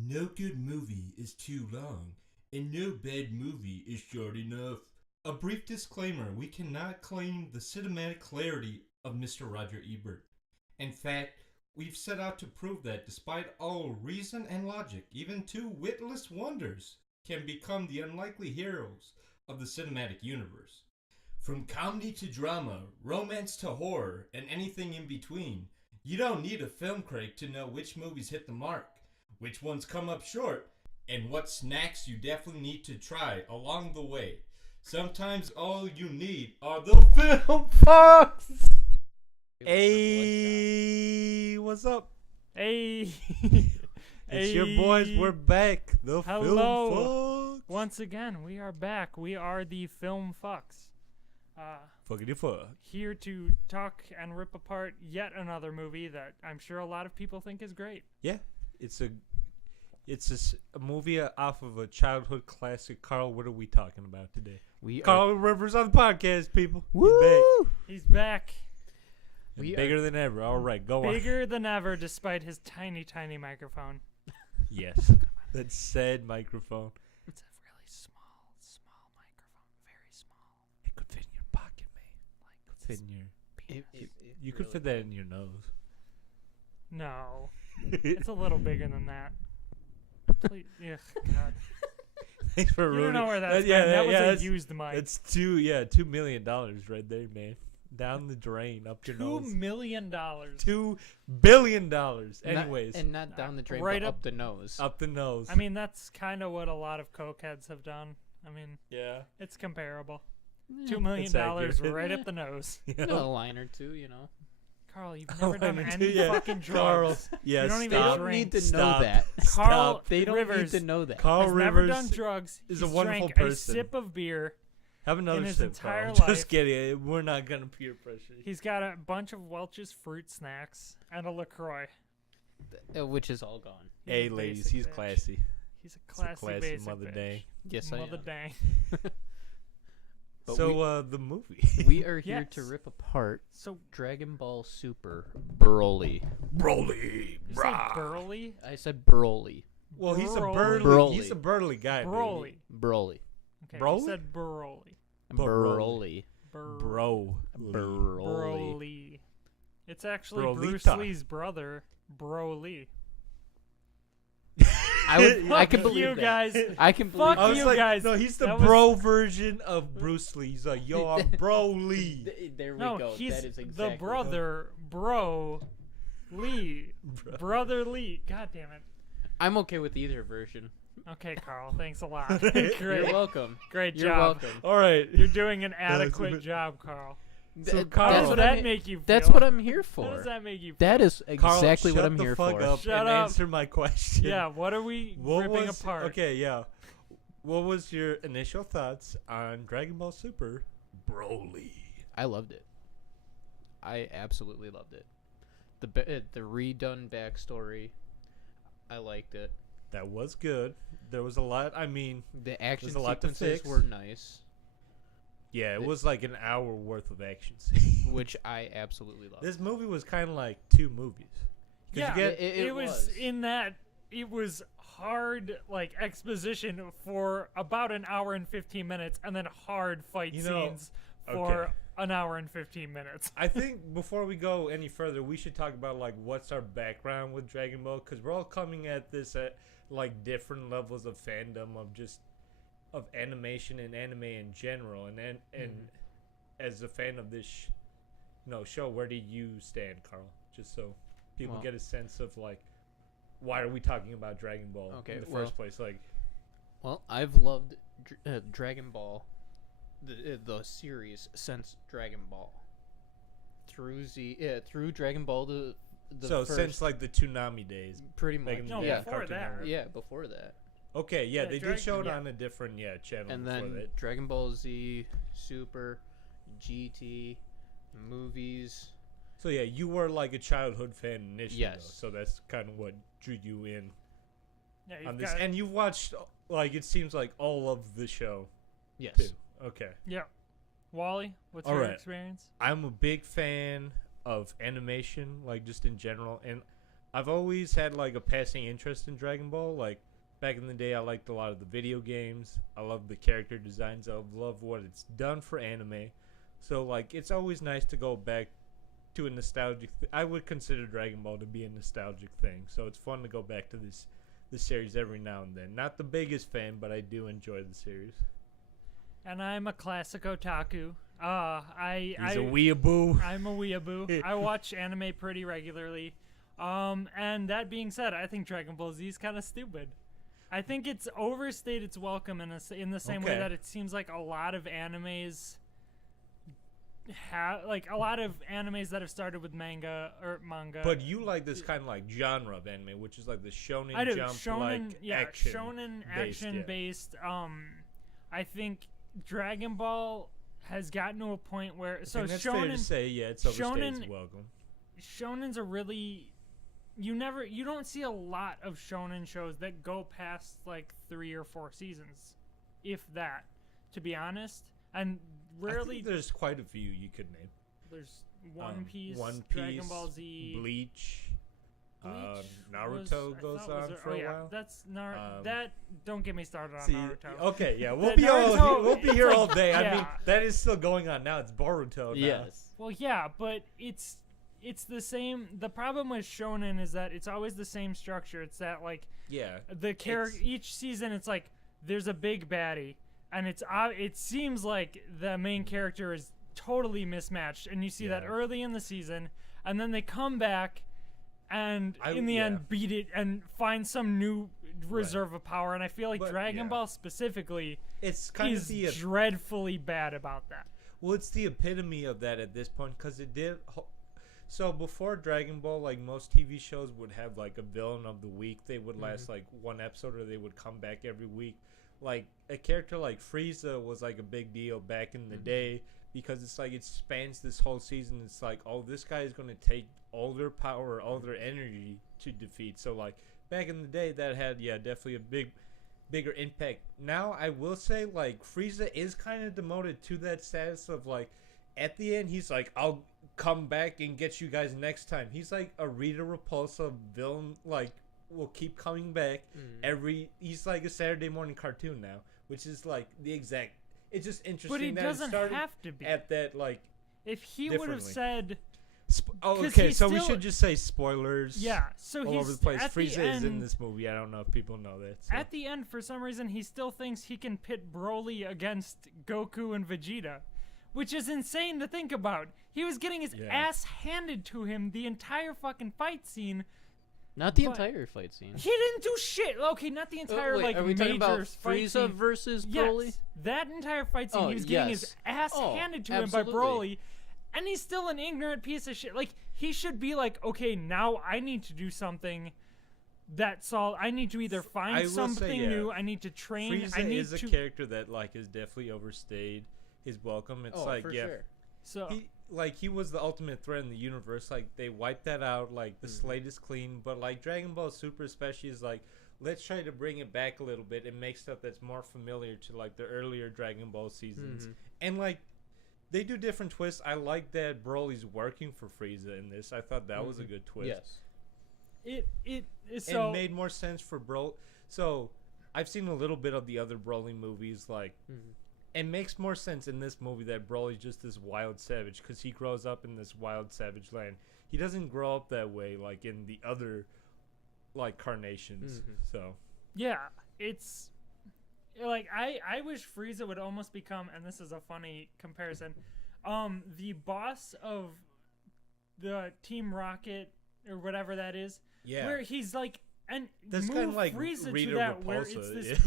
No good movie is too long, and no bad movie is short enough. A brief disclaimer, we cannot claim the cinematic clarity of Mr. Roger Ebert. In fact, we've set out to prove that despite all reason and logic, even two witless wonders can become the unlikely heroes of the cinematic universe. From comedy to drama, romance to horror, and anything in between, you don't need a film critic to know which movies hit the mark, which ones come up short, and what snacks you definitely need to try along the way. Sometimes all you need are the film Fuks! Hey, what's up? Hey. It's your boys. We're back. The Hello. Film Fucks. Once again, we are back. We are the Film Fucks. Fuckity fuck. Here to talk and rip apart yet another movie that I'm sure a lot of people think is great. Yeah, it's a movie off of a childhood classic. Carl, what are we talking about today? Carl Rivers on the podcast, people. Woo! He's back. He's back. Bigger than ever. All right, go on. Bigger than ever despite his tiny, tiny microphone. Yes, that said microphone. It's a really small microphone. Very small. It could fit in your pocket, man. Like, Could fit in your. It You could fit that in your nose. No. It's a little bigger than that. Please. Ugh, God. Thanks for You don't ruining. know where that's yeah, been. That was that's- a used mic. It's $2 million right there, man. Down the drain, up your $2 nose. million. $2 billion. Anyways, Not down the drain, Right but up- up the nose. up the nose. I mean, that's kind of what a lot of cokeheads have done. I mean, yeah. it's comparable. Yeah. $2 million It's accurate. right Yeah. up the nose. You A know? line or two, you know. Carl, you've never Oh, done I any do, yeah. fucking drugs. Carl, yeah, You don't even They stop. don't drink. need to Stop. know that. Carl Stop. They don't Rivers need to know that. Carl has Rivers never done drugs. is He's a wonderful drank person. a sip of beer. Have another in his sip, entire Carl. life. Just kidding. We're not gonna peer pressure. He's got a bunch of Welch's fruit snacks and a LaCroix. Which is all gone. He's Hey, a ladies, basic he's bitch. classy. He's a It's a classy, classy basic Mother bitch. Day. Yes, I Mother am. dang. But So, the movie. we are here to Yes. rip apart So, Dragon Ball Super Broly. Broly, you say Burly? I said Broly. Well, he's a Broly. burly. Broly. He's a burly guy. Broly. Broly. Okay, Broly? you said Broly. Broly. Bro. Broly. Broly. It's actually Bruce Brolita. Lee's brother, Broly. I can Fuck believe you that. guys. I can believe Fuck I was you like, guys. no, he's the That was- bro version of Bruce Lee. He's like, yo, I'm Broly. There we No, go. he's That is exactly the brother, Bro Lee. Bro. Brother Lee. God damn it. I'm okay with either version. Okay, Carl. Thanks a lot. You're Great. welcome. Great You're job. welcome. All right. You're doing an was adequate a- job, Carl. So, How Carl- does what that make you feel? That's what I'm here How does for. that make you feel? That is Carl, exactly what shut I'm the here fuck for. Up Shut and up. answer my question. Yeah, what are we What ripping was, apart? Okay, yeah. What was your initial thoughts on Dragon Ball Super Broly? I loved it. I absolutely loved it. The redone backstory, I liked it. That was good. There was a lot. I mean, The action There's a lot to sequences fix. were nice, yeah, it It- was like an hour worth of action scenes. which I absolutely loved. This movie was kind of like two movies. 'Cause you Yeah, get- it was in that it was hard like exposition for about an hour and 15 minutes and then hard fight You know, scenes for okay. an hour and 15 minutes. I think before we go any further, we should talk about like what's our background with Dragon Ball, because we're all coming at this at like different levels of fandom of animation and anime in general. And as a fan of this, show, where do you stand, Carl? Just so people Well- get a sense of like, why are we talking about Dragon Ball Okay, in the well- first place? Like, Well, I've loved Dragon Ball, the series since Dragon Ball. Through Dragon Ball the so first, since like the Toonami days. pretty much. like, No, yeah, before Cartoon that. Network. yeah, before that. Okay, yeah, Yeah, they Dragon- did show it yeah. on a different channel And before then that. Dragon Ball Z, Super, GT, movies. So yeah, you were like a childhood fan initially. Yes. Though, so that's kind of what drew you in Yeah, on you've this, got, and you watched like it seems like all of the show Yes. too. Okay, yeah. Wally, what's All your right. experience? I'm a big fan of animation, like just in general, and I've always had like a passing interest in Dragon Ball. Like back in the day, I liked a lot of the video games. I love the character designs. I love what it's done for anime. So like, it's always nice to go back to a nostalgic. I would consider Dragon Ball to be a nostalgic thing. So it's fun to go back to this series every now and then. Not the biggest fan, but I do enjoy the series. And I'm a classic otaku. He's a weeaboo. I'm a weeaboo. I watch anime pretty regularly. And that being said, I think Dragon Ball Z is kind of stupid. I think it's overstayed its welcome in the same way that it seems like a lot of animes that have started with manga. But you like this kind of like genre of anime, which is like the shonen I do. jump, Shonen, like action. Shonen based, action based. I think Dragon Ball has gotten to a point where I think that's fair to say, it's overstayed its welcome. Shonen's a really you don't see a lot of shonen shows that go past like 3 or 4 seasons, if that, to be honest. And rarely I think there's quite a few you could name. There's One Piece, One Dragon Piece, Ball Z, Bleach. Naruto goes on for a while. That's that. Don't get me started on See, Naruto. Okay, yeah, we'll be here all day. yeah. I mean, that is still going on now. It's Boruto now. Yes. Well, yeah, but it's the same. The problem with shonen is that it's always the same structure. It's that like the character each season. It's like there's a big baddie, and it seems like the main character is totally mismatched, and you see that early in the season, and then they come back. And in the end, beat it and find some new reserve of power. And I feel like Dragon Ball specifically is dreadfully bad about that. Well, it's the epitome of that at this point because it did. So before Dragon Ball, like most TV shows would have like a villain of the week. They would last like one episode, or they would come back every week. Like a character like Frieza was like a big deal back in the day. Because it's like it spans this whole season. It's like, oh, this guy is going to take all their power, all their energy to defeat. So like back in the day, that had definitely a bigger impact. Now I will say like Frieza is kind of demoted to that status of like at the end he's like, I'll come back and get you guys next time. He's like a Rita Repulsa villain. Like will keep coming back he's like a Saturday morning cartoon now, which is like the exact. It's just interesting. But he that doesn't it started have to be. At that, like, if he would have said, okay, so we should just say spoilers. Yeah, so all he's over the place. at Frieza the end, is in this movie. I don't know if people know that. So. At the end, for some reason, he still thinks he can pit Broly against Goku and Vegeta, which is insane to think about. He was getting his ass handed to him the entire fucking fight scene. Not the entire fight scene. He didn't do shit. Okay, not the entire are we major talking about fight Frieza scene. versus Broly? Yes, that entire fight scene, he was getting his ass handed to him by Broly, and he's still an ignorant piece of shit. Like he should be like, okay, now I need to do something. I need to either find something new. I need to train. Frieza is a character that like has definitely overstayed his welcome. It's like for sure. So he was the ultimate threat in the universe. Like they wiped that out. Like the slate is clean. But like Dragon Ball Super especially is like, let's try to bring it back a little bit and make stuff that's more familiar to like the earlier Dragon Ball seasons. And like they do different twists. I like that Broly's working for Frieza in this. I thought that was a good twist. Yes. It made more sense for Broly. So I've seen a little bit of the other Broly movies. Like it makes more sense in this movie that Broly's just this wild savage because he grows up in this wild savage land. He doesn't grow up that way like in the other like carnations. So yeah, it's like I wish Frieza would almost become, and this is a funny comparison, the boss of the Team Rocket or whatever that is. Yeah, where he's like, and that's kind of like Frieza Rita to that Repulsa. where it's this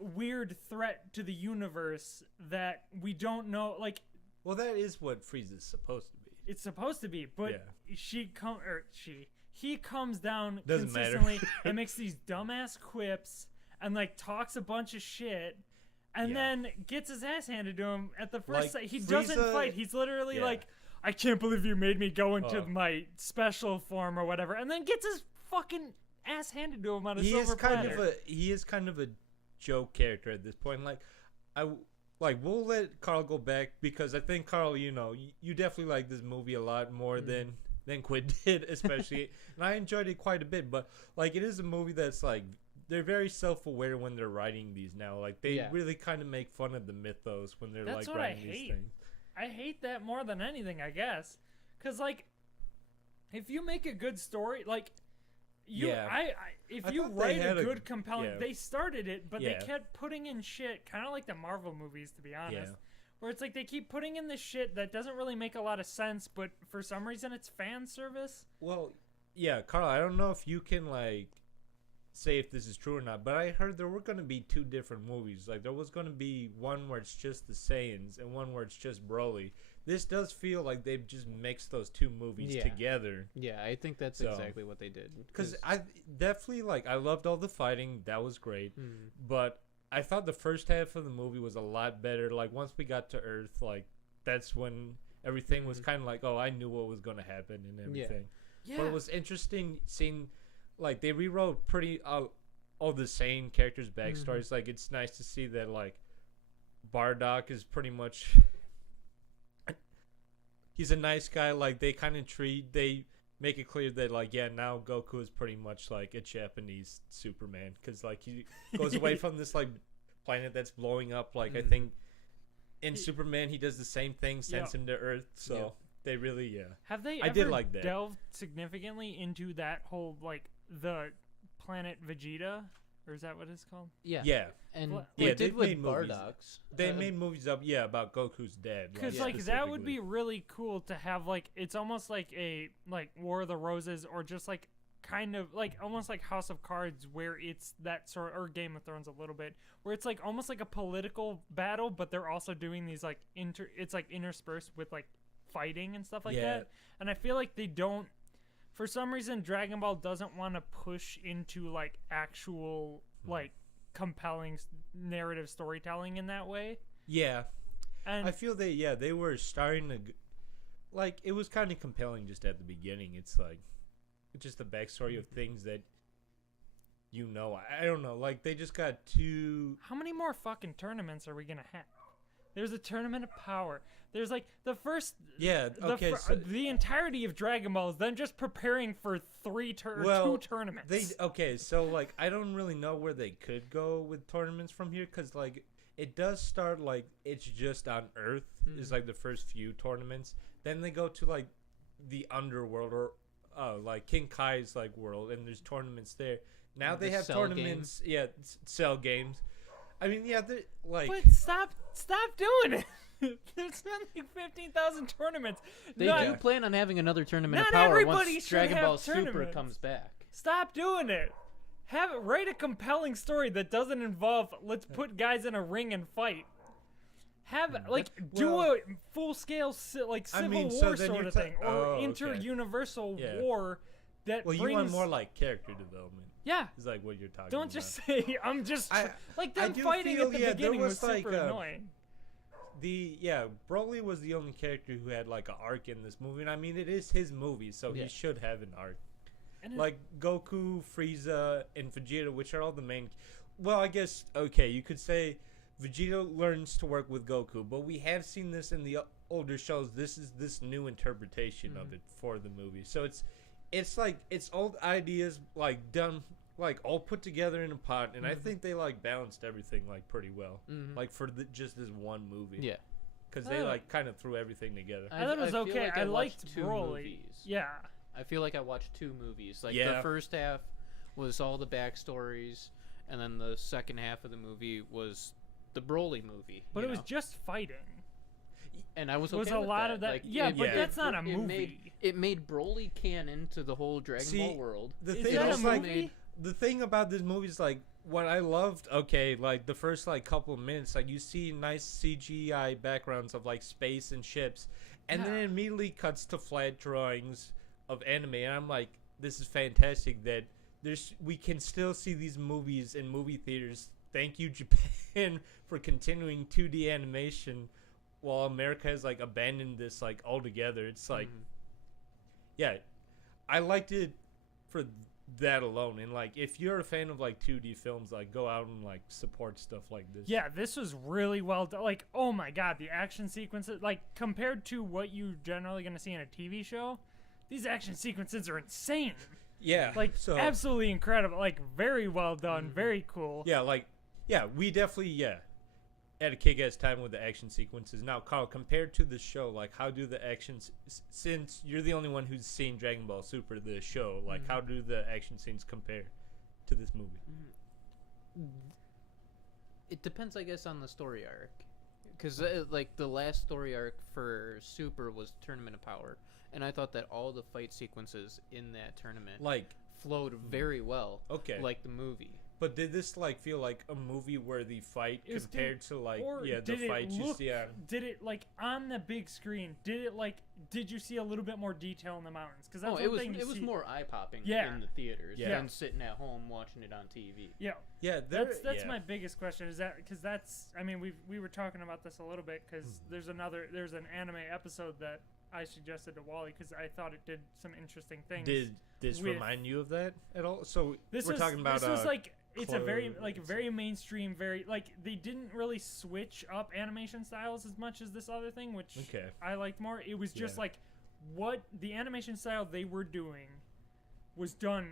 weird threat to the universe that we don't know. Like, well, that is what Frieza's supposed to be. It's supposed to be, but he comes down Doesn't consistently matter. and makes these dumbass quips and like talks a bunch of shit. And then gets his ass handed to him at the first like, he Frieza, doesn't fight. He's literally like, I can't believe you made me go into my special form or whatever, and then gets his fucking ass handed to him on a silver platter. He is kind of a joke character at this point. We'll let Carl go back because I think Carl, you definitely like this movie a lot more than than Quinn did, especially. And I enjoyed it quite a bit. But like, it is a movie that's like they're very self-aware when they're writing these now. Like they really kind of make fun of the mythos when they're That's like what writing I these hate. things. I hate that more than anything, I guess. Cause like, if you make a good story, like, if you write a good, compelling, they started it, but they kept putting in shit, kind of like the Marvel movies, to be honest. Where it's like they keep putting in this shit that doesn't really make a lot of sense, but for some reason it's fan service. Well, yeah, Carl, I don't know if you can like say if this is true or not, but I heard there were going to be 2 different movies. Like there was going to be one where it's just the Saiyans and one where it's just Broly. This does feel like they've just mixed those 2 movies together. Yeah, I think that's exactly what they did. Because I definitely like I loved all the fighting. That was great. But I thought the first half of the movie was a lot better. Like once we got to Earth, like that's when everything was kind of like, oh, I knew what was going to happen and everything. Yeah. But it was interesting seeing, like they rewrote pretty all the same characters' backstories. Like it's nice to see that like Bardock is pretty much he's a nice guy. Like they kind of they make it clear that like now Goku is pretty much like a Japanese Superman because like he goes away from this like planet that's blowing up. Like I think in Superman he does the same thing, sends him to Earth. So they really have they I ever did like that. delved significantly into that whole like the planet Vegeta, or is that what it's called? Yeah. And they did with Bardock's. They made movies up about Goku's dad. Because like that would be really cool to have. Like it's almost like a like War of the Roses, or just like kind of like almost like House of Cards, where it's that sort, or Game of Thrones a little bit, where it's like almost like a political battle, but they're also doing these like it's like interspersed with like fighting and stuff like that. And I feel like they don't, for some reason, Dragon Ball doesn't want to push into like actual like compelling narrative storytelling in that way. Yeah. And I feel they were starting to like it was kind of compelling just at the beginning. It's like it's just the backstory of things that I don't know, like they just got too. How many more fucking tournaments are we gonna have? There's a Tournament of Power. There's like the first. Yeah. Okay. The entirety of Dragon Ball is then just preparing for 2 tournaments. So like I don't really know where they could go with tournaments from here, because like it does start like it's just on Earth is like the first few tournaments. Then they go to like the underworld or like King Kai's like world, and there's tournaments there. Now they have tournaments. Games. Cell games. I mean, they're like. But stop doing it. There's been like 15,000 tournaments. They do plan on having another Tournament of Power once Dragon Ball Super comes back. Stop doing it. Write a compelling story that doesn't involve let's put guys in a ring and fight. Do a full scale like Civil War sort of thing, or inter-universal war that brings. You want more like character development. Yeah, is like what you're talking about. Don't just say I'm just like them fighting at the beginning was super annoying. Broly was the only character who had like an arc in this movie, and I mean it is his movie, so he should have an arc. Like Goku, Frieza, and Vegeta, which are all the main. Well, I guess you could say Vegeta learns to work with Goku, but we have seen this in the older shows. This is this new interpretation of it for the movie, so it's like it's old ideas like done like all put together in a pot, and I think they like balanced everything like pretty well, like for just this one movie. Yeah, because they like kind of threw everything together. I thought it was okay. Like I liked Broly. Yeah, I feel like I watched 2 movies. Like the first half was all the backstories, and then the second half of the movie was the Broly movie. But it was just fighting. And I was okay with a lot of that. Like, but that's not a movie. It made Broly canon to the whole Dragon Ball world. The thing is like the thing about this movie is like what I loved. Like the first like couple of minutes, like you see nice CGI backgrounds of like space and ships, and then it immediately cuts to flat drawings of anime, and I'm like, this is fantastic that we can still see these movies in movie theaters. Thank you, Japan, for continuing 2D animation, while America has like abandoned this like altogether. It's like, I liked it for that alone. And like, if you're a fan of like 2D films, like go out and like support stuff like this. Yeah, this was really well done. Like, oh my god, the action sequences, like compared to what you generally gonna see in a TV show, these action sequences are insane. Yeah. Like, absolutely incredible. Like, very well done. Very cool. Yeah, we definitely, had a kick-ass time with the action sequences. Now, Carl, compared to the show, like, how do the actions, since you're the only one who's seen Dragon Ball Super, the show, like, how do the action scenes compare to this movie? It depends, I guess, on the story arc. Because, like, the last story arc for Super was Tournament of Power. And I thought that all the fight sequences in that tournament, like, flowed very well. Okay. Like the movie. But did this, like, feel like a movie worthy fight compared to, like, the fight you see on... Did it, like, on the big screen, did you see a little bit more detail in the mountains? Cause that's it was more eye-popping in the theaters than sitting at home watching it on TV. Yeah. Yeah, that's my biggest question, is that, because that's, I mean, we were talking about this a little bit, because there's an anime episode that I suggested to Wally, because I thought it did some interesting things. Did this remind you of that at all? So we're talking about... This was, like... It's a very mainstream, very, like, they didn't really switch up animation styles as much as this other thing, which I liked more. It was just, like, what the animation style they were doing was done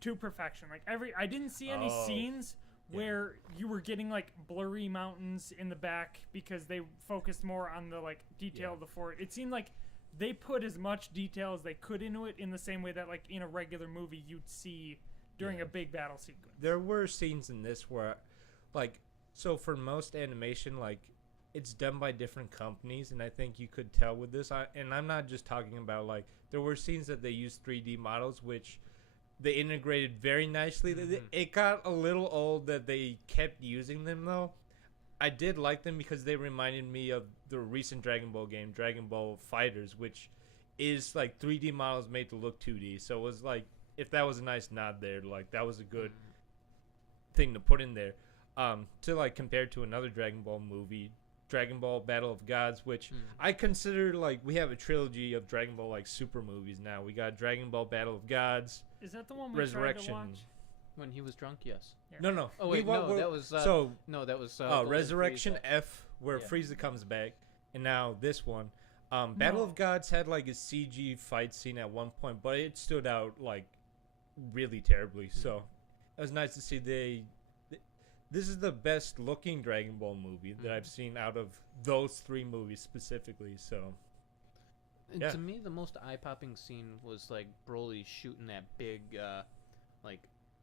to perfection. Like, I didn't see any scenes where you were getting, like, blurry mountains in the back because they focused more on the, like, detail of the fort. It seemed like they put as much detail as they could into it in the same way that, like, in a regular movie you'd see during a big battle sequence. There were scenes in this where, like, so for most animation, like, it's done by different companies, and I think you could tell with this. And I'm not just talking about, like, there were scenes that they used 3D models, which they integrated very nicely. It got a little old that they kept using them, though. I did like them because they reminded me of the recent Dragon Ball game, Dragon Ball FighterZ, which is, like, 3D models made to look 2D. So it was, like, if that was a nice nod there, like, that was a good thing to put in there. To, like, compare to another Dragon Ball movie, Dragon Ball Battle of Gods, which I consider, like, we have a trilogy of Dragon Ball, like, super movies now. We got Dragon Ball Battle of Gods. Is that the one we Resurrection. tried to watch? When he was drunk, yes. Yeah. No. Oh wait, that was Resurrection F, where Frieza comes back, and now this one. Battle of Gods had, like, a CG fight scene at one point, but it stood out, like, really terribly. So it was nice to see this is the best looking Dragon Ball movie that I've seen out of those three movies specifically. So to me, the most eye-popping scene was, like, Broly shooting that big like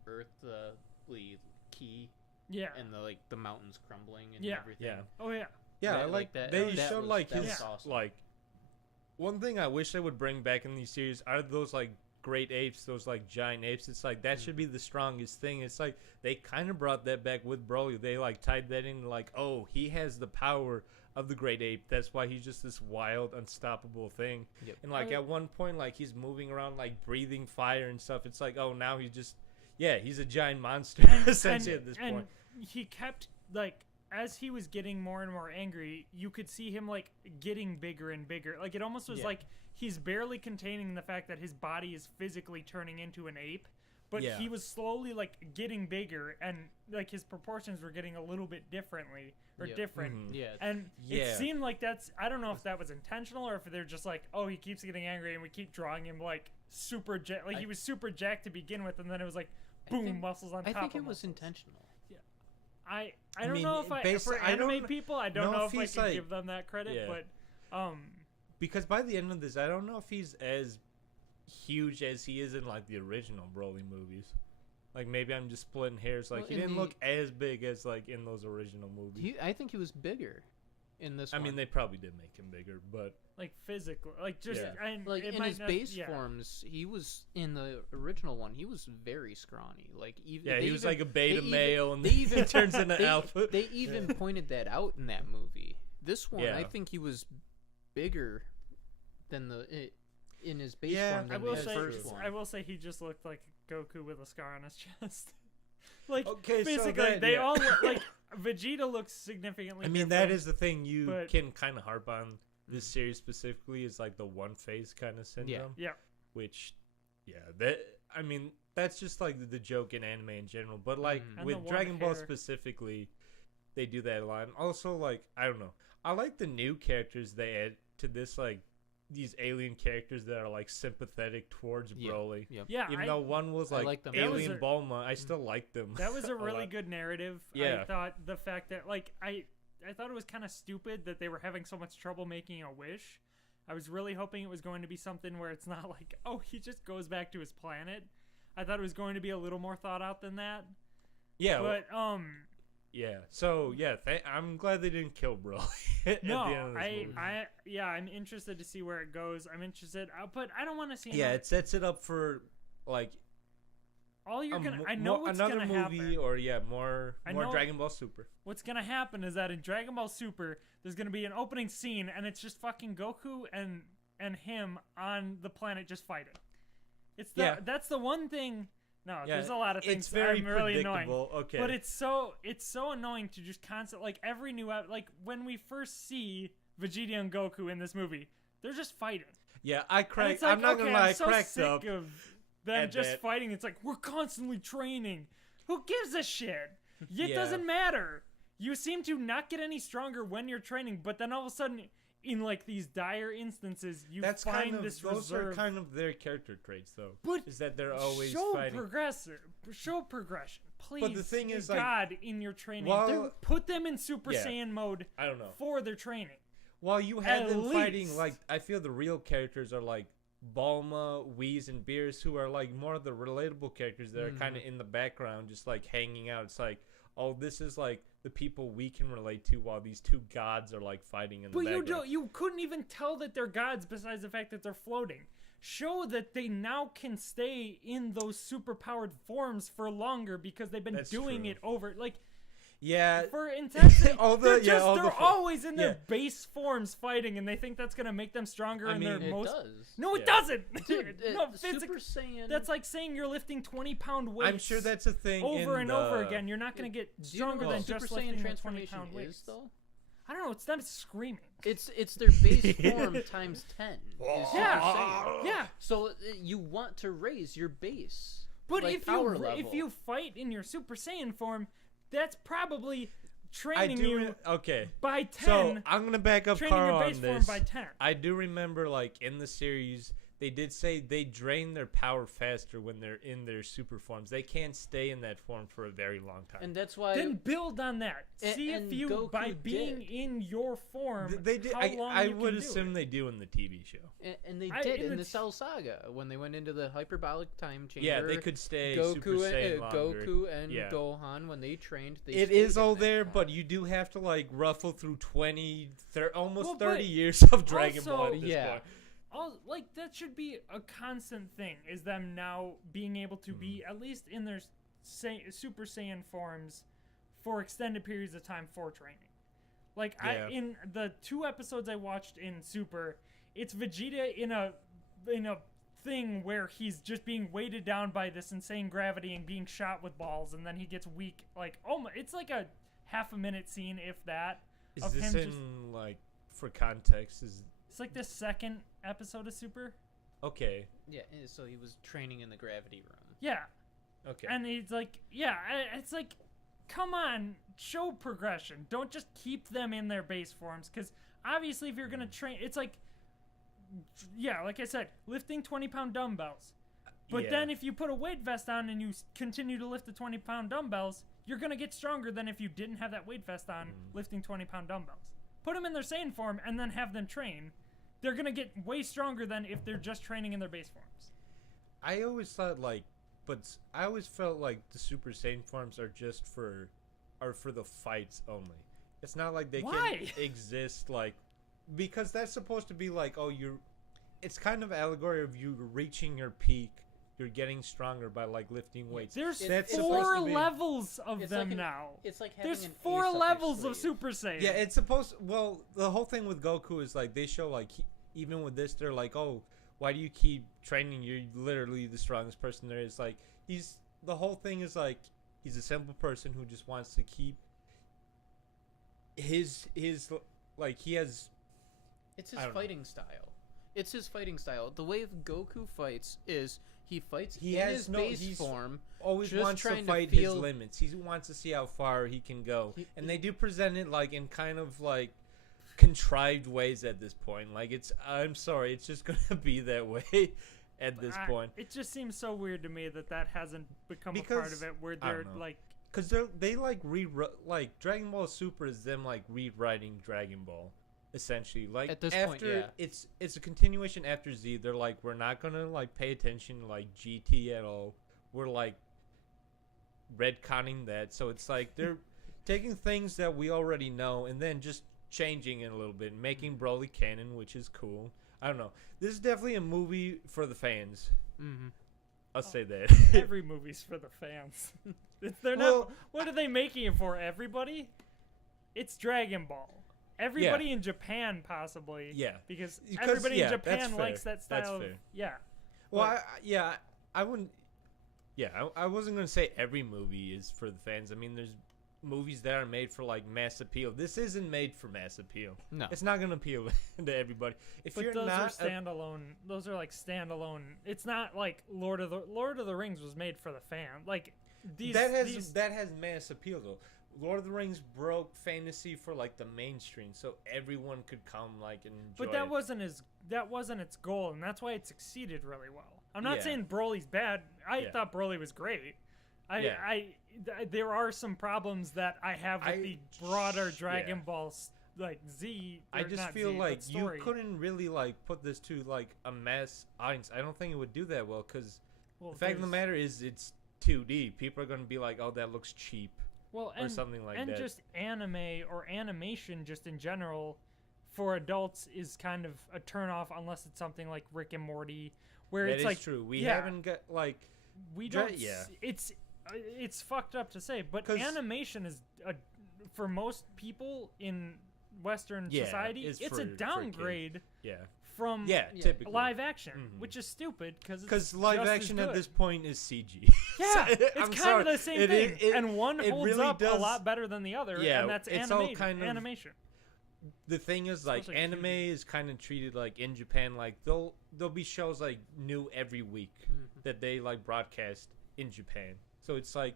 earthly key, and the mountains crumbling and everything. I like that. They showed, like, his awesome. Like, one thing I wish they would bring back in these series are those, like, great apes, those, like, giant apes. It's like that should be the strongest thing. It's like they kind of brought that back with Broly. They, like, tied that in, like, oh, he has the power of the great ape. That's why he's just this wild, unstoppable thing. And, like, at one point, like, he's moving around, like, breathing fire and stuff. It's like, oh, now he's just he's a giant monster essentially at this point. And he kept, like, as he was getting more and more angry, you could see him, like, getting bigger and bigger. Like, it almost was like he's barely containing the fact that his body is physically turning into an ape, but he was slowly, like, getting bigger, and, like, his proportions were getting a little bit different. And it seemed like I don't know if that was intentional or if they're just like, oh, he keeps getting angry and we keep drawing him, like, super jacked. Like, he was super jacked to begin with, and then it was like, boom, muscles on top of muscles. I think it was intentional. I don't know if for anime people, I don't know if I can give them that credit, but because by the end of this, I don't know if he's as huge as he is in, like, the original Broly movies. Like, maybe I'm just splitting hairs. Like, he didn't look as big as, like, in those original movies. I think he was bigger in this one. I mean, they probably did make him bigger, but... Like, physically. Like, just... Like, in his base forms, he was... In the original one, he was very scrawny. Like, even... he was like a beta male, and he turns into alpha. They even pointed that out in that movie. This one, I think he was bigger than in his base form than the first one. I will say he just looked like Goku with a scar on his chest. Like, okay, physically, so they all look, like, Vegeta looks significantly different. That is the thing you can kind of harp on this series specifically, is, like, the one face kind of syndrome. Yeah. Which, that's just, like, the joke in anime in general. But, like, with Dragon Ball specifically, they do that a lot. And also, like, I don't know. I like the new characters they add to this, like, these alien characters that are like sympathetic towards Broly. Yeah, even though one was like them. alien Bulma, I still liked them. That was a really good narrative. Yeah. I thought the fact that like I thought it was kind of stupid that they were having so much trouble making a wish. I was really hoping it was going to be something where it's not like, oh, he just goes back to his planet. I thought it was going to be a little more thought out than that. Yeah, but yeah. So yeah, I'm glad they didn't kill Broly. No, I'm interested to see where it goes. I'm interested, but I don't want to see. Yeah, it sets it up for like all you're gonna. I know what's another gonna movie, happen. or more Dragon Ball Super. What's gonna happen is that in Dragon Ball Super, there's gonna be an opening scene, and it's just fucking Goku and him on the planet just fighting. That's the one thing. No, there's a lot of things. It's very really predictable. Annoying. Okay, but it's so annoying to just constantly like every new like when we first see Vegeta and Goku in this movie, they're just fighting. Yeah, I cracked. Like, I'm not gonna lie, I so cracked sick up of them just fighting. It's like we're constantly training. Who gives a shit? It doesn't matter. You seem to not get any stronger when you're training, but then all of a sudden, in like these dire instances, you find this those reserve. are kind of their character traits, though. But is that they're always fighting. Show progression, please. But the thing is, God, in your training, put them in Super Saiyan mode. I don't know for their training. While you have them fighting, like I feel the real characters are like Bulma, Whis, and Beerus, who are like more of the relatable characters that are kind of in the background, just like hanging out. It's like, oh, this is like the people we can relate to, while these two gods are like fighting in the background. But you couldn't even tell that they're gods besides the fact that they're floating. Show that they now can stay in those superpowered forms for longer because they've been doing it over like. Yeah. For intensity, they're always in their base forms fighting, and they think that's gonna make them stronger. It does. No, it doesn't. Dude, no, Super Saiyan. That's like saying you're lifting 20-pound weights. I'm sure that's a thing over and over again. You're not gonna get stronger than just lifting 20-pound weights. Though? I don't know. It's them screaming. It's their base form times 10. Yeah. So you want to raise your base. But if you fight in your Super Saiyan form, that's probably training you by 10. So I'm gonna back up Carl on this. Form by 10. I do remember, like in the series, they did say they drain their power faster when they're in their super forms. They can't stay in that form for a very long time. And that's why. Then build on that. See if you, Goku by being in your form, they did. I would assume they do in the TV show. And they did in the Cell Saga when they went into the hyperbolic time chamber. Yeah, they could stay Super Saiyan longer. Goku and Gohan, when they trained, it is all there, but you do have to like ruffle through 30 years of Dragon Ball at this point. Like that should be a constant thing, is them now being able to be at least in their Super Saiyan forms for extended periods of time for training. Like in the 2 episodes I watched in Super, it's Vegeta in a thing where he's just being weighted down by this insane gravity and being shot with balls, and then he gets weak. Like it's like a half a minute scene, if that. Is this in like, for context, it's like the 2nd episode of Super. Okay. Yeah, so he was training in the gravity room. Yeah. Okay. And he's like, it's like, come on, show progression. Don't just keep them in their base forms, because obviously if you're going to train, it's like, like I said, lifting 20-pound dumbbells. But then if you put a weight vest on and you continue to lift the 20-pound dumbbells, you're going to get stronger than if you didn't have that weight vest on lifting 20-pound dumbbells. Put them in their Saiyan form and then have them train. They're going to get way stronger than if they're just training in their base forms. I always thought I always felt like the Super Saiyan forms are for the fights only. It's not like they can exist because that's supposed to be like, it's kind of allegory of you reaching your peak. You're getting stronger by like lifting weights. There's 4 levels of them now. It's like there's 4 levels of Super Saiyan. Yeah, it's supposed. Well, the whole thing with Goku is like they show like even with this, they're like, oh, why do you keep training? You're literally the strongest person there is. Like the whole thing is like he's a simple person who just wants to keep his like he has. It's his fighting style. It's his fighting style. The way Goku fights is. He fights in his base form. Always wants to fight his limits. He wants to see how far he can go. And they do present it like in kind of like contrived ways at this point. Like I'm sorry, it's just gonna be that way at this point. It just seems so weird to me that hasn't become a part of it. Where they're like, because they like like Dragon Ball Super is them like rewriting Dragon Ball. Essentially, like at this point, it's a continuation after Z. They're like, we're not gonna like pay attention to like GT at all. We're like retconning that, so it's like they're taking things that we already know and then just changing it a little bit, making Broly canon, which is cool. I don't know. This is definitely a movie for the fans. Mm-hmm. I'll say that. Every movie's for the fans. They're not. What are they making it for? Everybody? It's Dragon Ball. Everybody in Japan, possibly. Yeah. Because everybody in Japan likes that style. Yeah. Well, I wouldn't. Yeah, I wasn't going to say every movie is for the fans. I mean, there's movies that are made for, like, mass appeal. This isn't made for mass appeal. No. It's not going to appeal to everybody. But those are standalone. Those are, like, standalone. It's not like Lord of the Rings was made for the fan. Like, that has mass appeal, though. Lord of the Rings broke fantasy for like the mainstream, so everyone could come like and enjoy. But that wasn't its goal, and that's why it succeeded really well. I'm not saying Broly's bad. I thought Broly was great. There are some problems that I have with the broader Dragon Ball like Z. I just feel like you couldn't really like put this to like a mass audience. I don't think it would do that well because the fact of the matter is it's 2D. People are going to be like, "Oh, that looks cheap." Well, or something like that. And just anime or animation just in general for adults is kind of a turnoff unless it's something like Rick and Morty where it's like true. We haven't got like we don't it's fucked up to say, but animation is for most people in Western society, it's a downgrade. From typically live action, which is stupid because live action at this point is CG. Yeah, it's kind of the same thing, and one holds really up a lot better than the other. Yeah, and that's animation. The thing is, like, anime is kind of treated like in Japan, like there'll be shows like new every week that they like broadcast in Japan. So it's like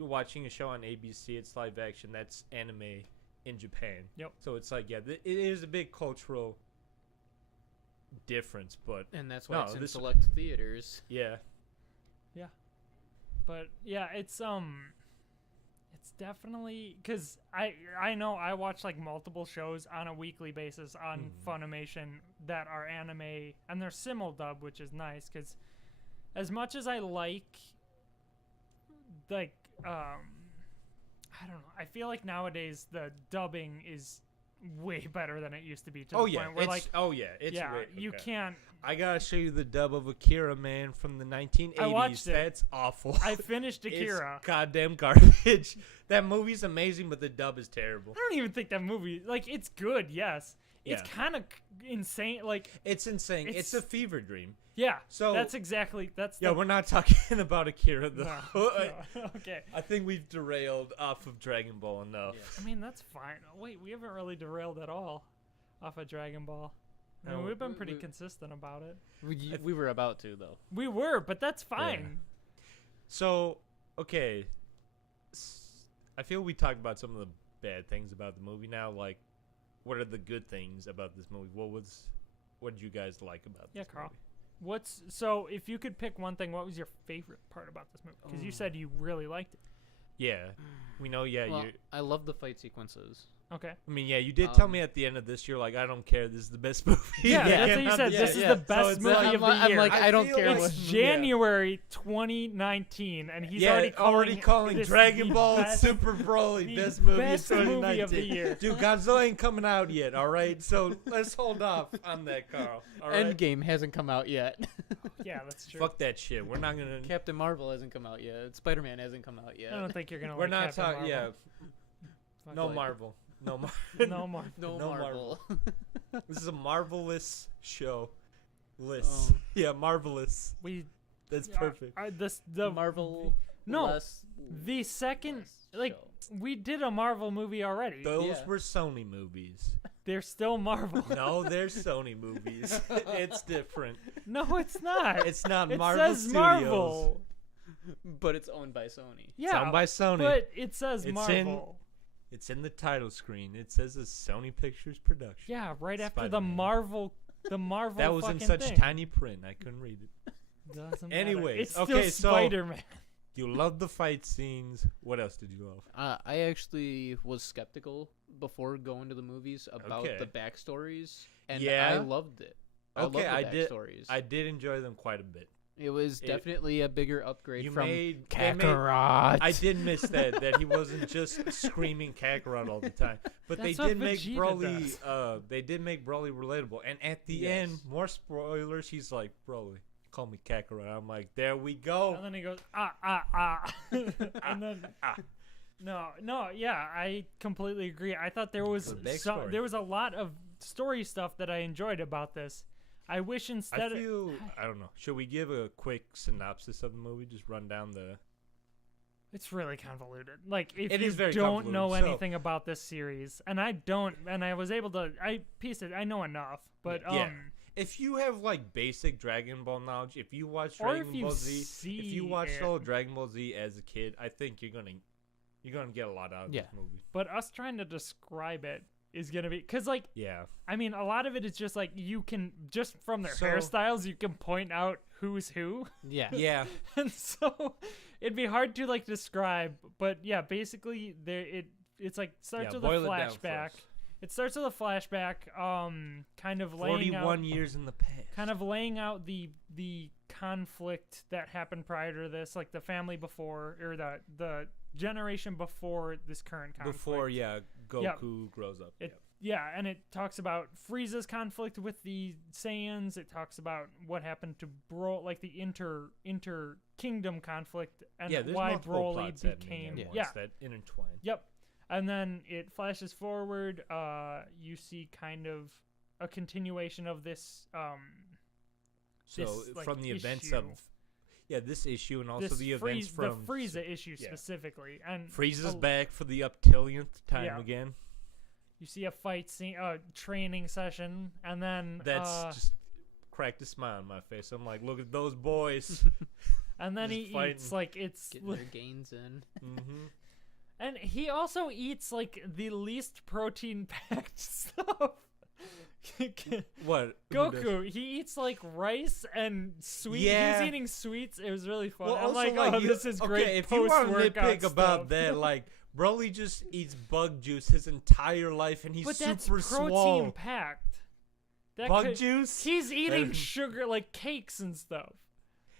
you're watching a show on ABC, it's live action. That's anime in Japan. Yep. So it's like it is a big cultural difference, and that's why it's in select theaters. But it's definitely because I know I watch like multiple shows on a weekly basis on Funimation that are anime and they're simuldub, which is nice because as much as I like I don't know, I feel like nowadays the dubbing is way better than it used to be. To the point where you can't. I gotta show you the dub of Akira, man, from the 1980s. I watched it. That's awful. I finished Akira. It's goddamn garbage. That movie's amazing, but the dub is terrible. I don't even think that movie it's good. Yes, it's kind of insane. Like it's insane. It's a fever dream. Yeah. So that's exactly we're not talking about Akira though. No, okay. I think we've derailed off of Dragon Ball enough. Yeah. I mean that's fine. Oh, wait, we haven't really derailed at all off of Dragon Ball. I mean, we've been pretty consistent about it. We were about to though. We were, but that's fine. Yeah. So okay, I feel we talked about some of the bad things about the movie. Now, like, what are the good things about this movie? What did you guys like about this Carl. movie? So if you could pick one thing, what was your favorite part about this movie? Because you said you really liked it. Yeah, we know. Yeah, well, I love the fight sequences. Okay. I mean, you did tell me at the end of this, you're like, I don't care. This is the best movie. Yeah, that's what you said. This is the best movie of the year. I'm like, I don't care. It's January 2019, and he's already calling Dragon Ball Super Broly best movie of 2019. Of the year. Dude, Godzilla ain't coming out yet, all right? So let's hold off on that, Carl. All right? Endgame hasn't come out yet. Yeah, that's true. Fuck that shit. We're not going to... Captain Marvel hasn't come out yet. Spider-Man hasn't come out yet. I don't think you're going to We're not talking... Yeah. No Marvel. No Marvel. This is a marvelous show. Yeah, marvelous. That's perfect. The Marvel. No, the second we did a Marvel movie already. Those were Sony movies. They're still Marvel. No, they're Sony movies. It's different. No, it's not. It's not it Marvel says Studios. Marvel. But it's owned by Sony. Yeah, it's owned by Sony. But it says Marvel. It's in the title screen. It says a Sony Pictures production. Yeah, right after Spider-Man. the Marvel. That was in such thing. tiny print, I couldn't read it. Doesn't Anyways, matter. It's okay, still so- Spider-Man. You love the fight scenes. What else did you love? I actually was skeptical before going to the movies about Okay. the backstories, and Yeah? I loved it. I loved the backstories. I did enjoy them quite a bit. It was definitely a bigger upgrade You from made Kakarot. I did miss that he wasn't just screaming Kakarot all the time. But That's they what did make Vegeta Broly does. they did make Broly relatable. And at the Yes. end, more spoilers, he's like, Broly, call me Kakarot. I'm like, there we go. And then he goes and then no, yeah, I completely agree. I thought there was The backstory. there was a lot of story stuff that I enjoyed about this. I wish instead I don't know. Should we give a quick synopsis of the movie? Just run down the it's really convoluted. Like if It you is very don't know convoluted, so- anything about this series, and I don't, and I was able to, I pieced it. I know enough, but Yeah. If you have like basic Dragon Ball knowledge, if you watch or Dragon if you Ball Z, see if you watched it, all of Dragon Ball Z as a kid, I think you're gonna get a lot out of Yeah. this movie. but us trying to describe it is gonna be because like Yeah. I mean a lot of it is just like you can just from their So- hairstyles you can point out who's who. Yeah. Yeah. And so it'd be hard to like describe, but yeah, basically it's like starts with a boil it down for flashback. us. It starts with a flashback, kind of laying 41 out, years in the past. kind of laying out the conflict that happened prior to this, like the family before or the generation before this current conflict. Before, Goku grows up. It, yeah, and it talks about Frieza's conflict with the Saiyans. It talks about what happened to like the inter kingdom conflict and there's why multiple Broly plots happening became at once yeah. that intertwine. Yep. And then it flashes forward. You see kind of a continuation of this. So this, like, from the events issue. of this issue and also This the events from the Frieza issue yeah. specifically, and Frieza's a- back for the uptillionth time Yeah. again. You see a fight scene, training session, and then That's just cracked a smile on my face. I'm like, look at those boys. and then just he fighting. eats like it's Getting their gains in. hmm and he also eats like the least protein packed stuff. What? Who does? Goku, he eats like rice and sweet. Yeah. He's eating sweets. It was really fun. Well, I'm also, like, like, oh, you- this is great. Okay, if you want to post-workout nitpick about stuff. that, like, Broly just eats bug juice his entire life, and he's but that's super protein swole. packed. That Bug could- juice? He's eating Um, sugar like cakes and stuff.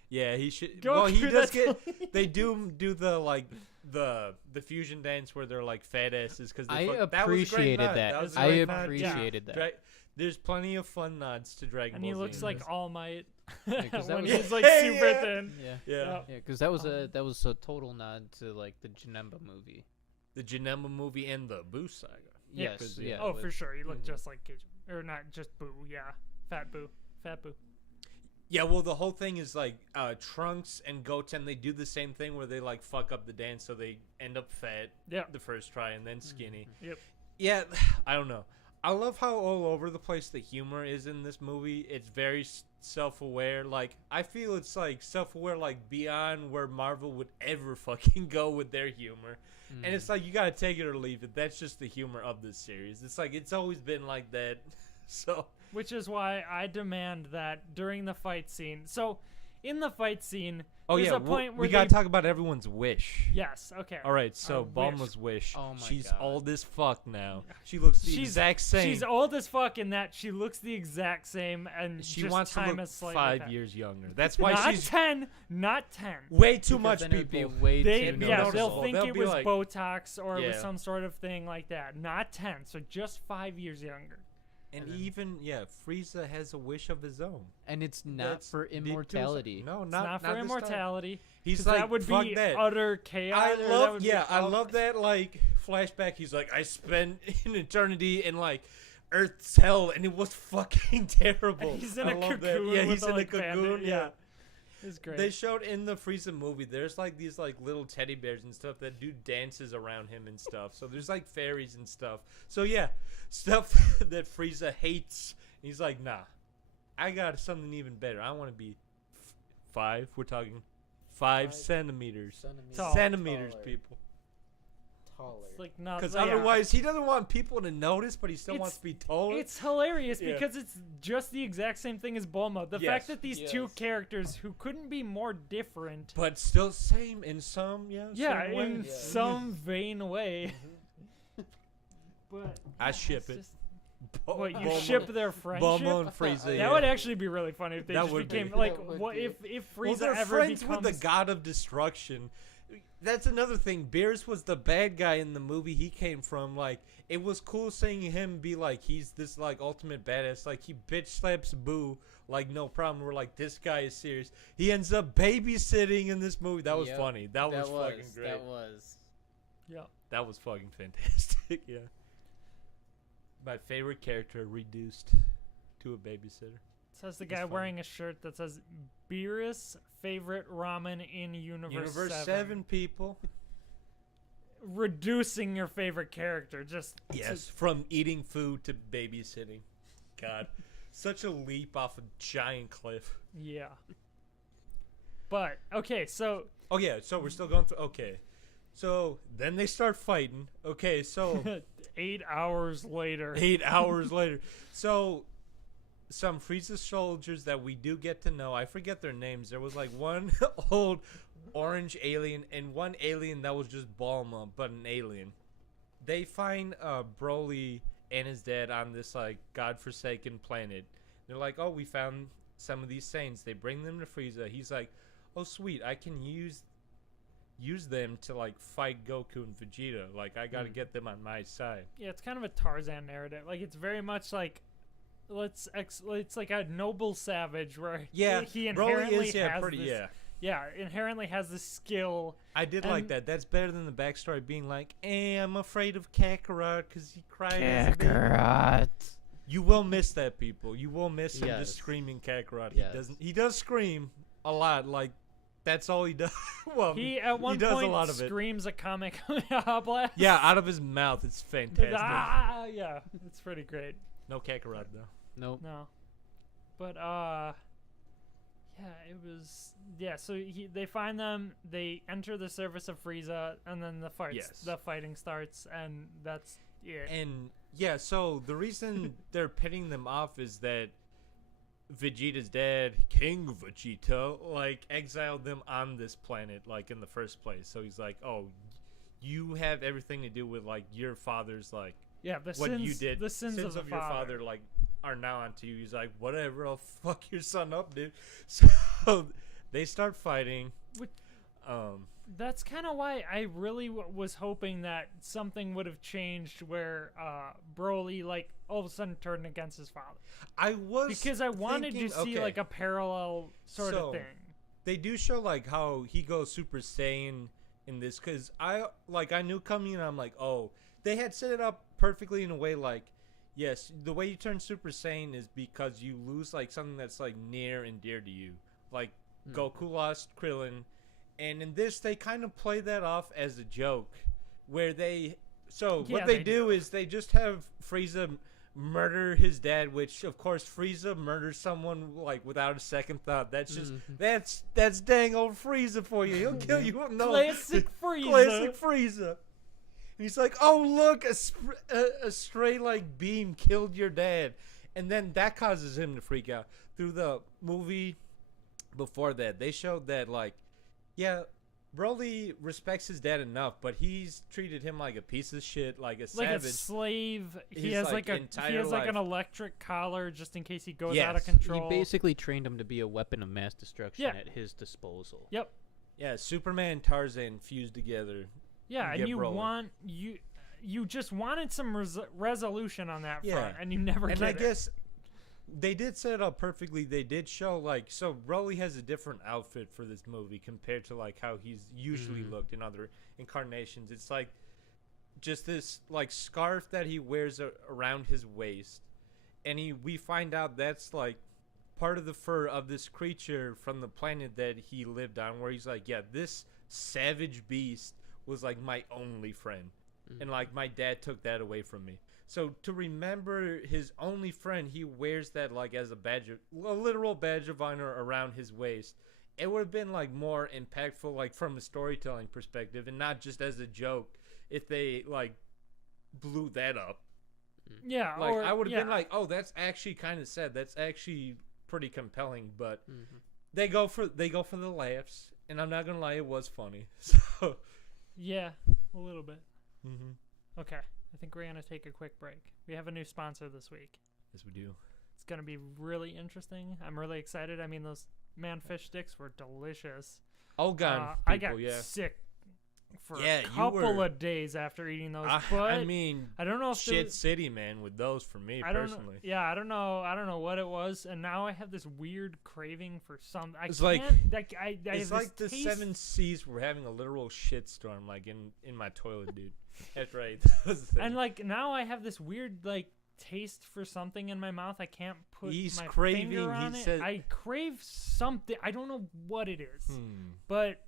Yeah, he should. Goku, well, he does that's get. all he- They do the like the fusion dance where they're like fat asses because I that was a great appreciated nod. that. Was a I great nod. appreciated that. There's plenty of fun nods to Dragon And Ball he Z looks in like this. All Might 'cause that when was- he's like Hey, super yeah. thin. Yeah. Yeah, Yeah. Yeah, because that was a total nod to like the Janemba movie. the Janemba movie and the Boo saga. Yeah, Yes, 'cause, yeah. Oh, with- for sure. He looked Mhm. just like Cage, or not just Boo. Yeah, Fat Boo. Yeah, well, the whole thing is like Trunks and Goten. They do the same thing where they like fuck up the dance, so they end up fat Yeah. the first try and then skinny. Yep. Yeah, I don't know. I love how all over the place the humor is in this movie. It's very self-aware. Like, I feel it's like self-aware, like beyond where Marvel would ever fucking go with their humor. And it's like you gotta take it or leave it. That's just the humor of this series. It's like it's always been like that. So Which is why I demand that during the fight scene. So, in the fight scene, oh there's yeah, a point where we gotta talk about everyone's wish. Yes. Okay. All right, so Wish. Bulma's wish. Oh my She's God. old as fuck now. She looks the She's- exact same. She's old as fuck in that she looks the exact same, and She just wants to time look has slightly 5 passed. years younger. That's why not she's 10, not 10. way too Because much then it would be people. way They, too yeah, noticeable. they'll think They'll it be was like- Botox or it was Yeah. some sort of thing like that. Not 10, so just 5 years younger. And And then- even Frieza has a wish of his own. And it's not That's for deep to his- immortality. No, It's not not for this time. immortality. He's 'cause like, that would fuck be that. utter chaos. I or that love, would be I out- love that like flashback. He's like, I spent an eternity in like Earth's hell, and it was fucking terrible. And he's in I a love that. cocoon Yeah, with he's a, in a like, bandit, cocoon. Yeah. It's great. They showed in the Frieza movie. There's like these like little teddy bears and stuff that do dances around him and stuff. So there's like fairies and stuff. So yeah, stuff that Frieza hates. He's like, nah, I got something even better. I want to be 5. We're talking 5 centimeters. Tall. Centimeters, people. taller. It's like not Because otherwise, he doesn't want people to notice, but he still wants to be taller. It's hilarious because it's just the exact same thing as Bulma. The fact that these two characters who couldn't be more different, but still same in some, some vain way. But I ship it. What, you ship their friendship? Bulma and Frieza. That would actually be really funny if they just became like, what if Frieza they're ever friends becomes with the god of destruction. That's another thing. Beerus was the bad guy in the movie he came from. Like, it was cool seeing him be like, he's this like ultimate badass. Like, he bitch slaps Boo like no problem. We're like, this guy is serious. He ends up babysitting in this movie. That was funny. That was fucking great. That was fucking fantastic. Yeah. My favorite character reduced to a babysitter. Says the guy wearing a shirt that says Beerus' favorite ramen in Universe 7. People. Reducing your favorite character. From eating food to babysitting. God. Such a leap off a giant cliff. Yeah. But, okay, so... Oh, yeah, so we're still going through... Okay. So, then they start fighting. Okay, so... 8 hours later. 8 hours later. So, some Frieza soldiers that we do get to know, I forget their names. There was like one old orange alien and one alien that was just Bulma, but an alien. They find Broly and his dad on this like godforsaken planet. They're like, oh, we found some of these Saiyans. They bring them to Frieza. He's like, oh, sweet, I can use them to like fight Goku and Vegeta. Like, I gotta get them on my side. Yeah, it's kind of a Tarzan narrative. Like, it's very much like it's like a noble savage where he inherently inherently has the skill. I did like that. That's better than the backstory being like, I'm afraid of Kakarot because he cried. Kakarot. You will miss that, people. You will miss him just screaming Kakarot. He does scream a lot. Like, that's all he does. Well, he at one point screams a comic blast. Yeah, out of his mouth. It's fantastic. Yeah, it's pretty great. No Kakarot though. Nope. No. But it was so they find them, they enter the service of Frieza, and then the fighting starts, and that's it. And so the reason they're pitting them off is that Vegeta's dad, King Vegeta, like exiled them on this planet, like in the first place. So he's like, "Oh, you have everything to do with like your father's like you did. The sins of your father. father like are now onto you." He's like, "Whatever, I'll fuck your son up, dude." So they start fighting. That's kind of why I really was hoping that something would have changed where Broly like all of a sudden turned against his father. I wanted to see like a parallel sort of thing. They do show like how he goes Super Saiyan in this, because I knew coming in, I'm like, oh, they had set it up perfectly in a way like, yes, the way you turn Super Saiyan is because you lose like something that's like near and dear to you, like Goku lost Krillin. And in this, they kind of play that off as a joke, where what they do is they just have Frieza murder his dad, which of course Frieza murders someone like without a second thought. That's just that's dang old Frieza for you. He'll kill you. No. Classic Frieza. Classic Frieza. And he's like, oh look, a stray like beam killed your dad, and then that causes him to freak out. Through the movie before that, they showed that like. Yeah, Broly respects his dad enough, but he's treated him like a piece of shit, like a savage. Like a slave. He has like an electric collar just in case he goes out of control. He basically trained him to be a weapon of mass destruction at his disposal. Yep. Yeah, Superman and Tarzan fused together. Yeah, and you just wanted some resolution on that front, and you never get it. And I guess they did set it up perfectly. They did show so Broly has a different outfit for this movie compared to like how he's usually looked in other incarnations. It's like just this like scarf that he wears around his waist, and we find out that's like part of the fur of this creature from the planet that he lived on, where he's like, yeah, this savage beast was like my only friend, and like my dad took that away from me. So to remember his only friend, he wears that like as a literal badge of honor around his waist. It would have been like more impactful, like from a storytelling perspective, and not just as a joke. if they like blew that up. Yeah, like or, I would have yeah. been like, oh, that's actually kind of sad. That's actually pretty compelling. But they go for the laughs, and I'm not gonna lie, it was funny. So yeah, a little bit. Okay, I think we're gonna take a quick break. We have a new sponsor this week. Yes, we do. It's gonna be really interesting. I'm really excited. I mean, those man-fish sticks were delicious. Oh God, I got sick for a couple of days after eating those. But I mean, I don't know if shit city, man, with those for me personally. I don't know what it was, and now I have this weird craving for something. It's it's like the 7 Seas were having a literal shitstorm, like in my toilet, dude. That's right. And like now I have this weird like taste for something in my mouth. I can't put my finger on it. I crave something. I don't know what it is, but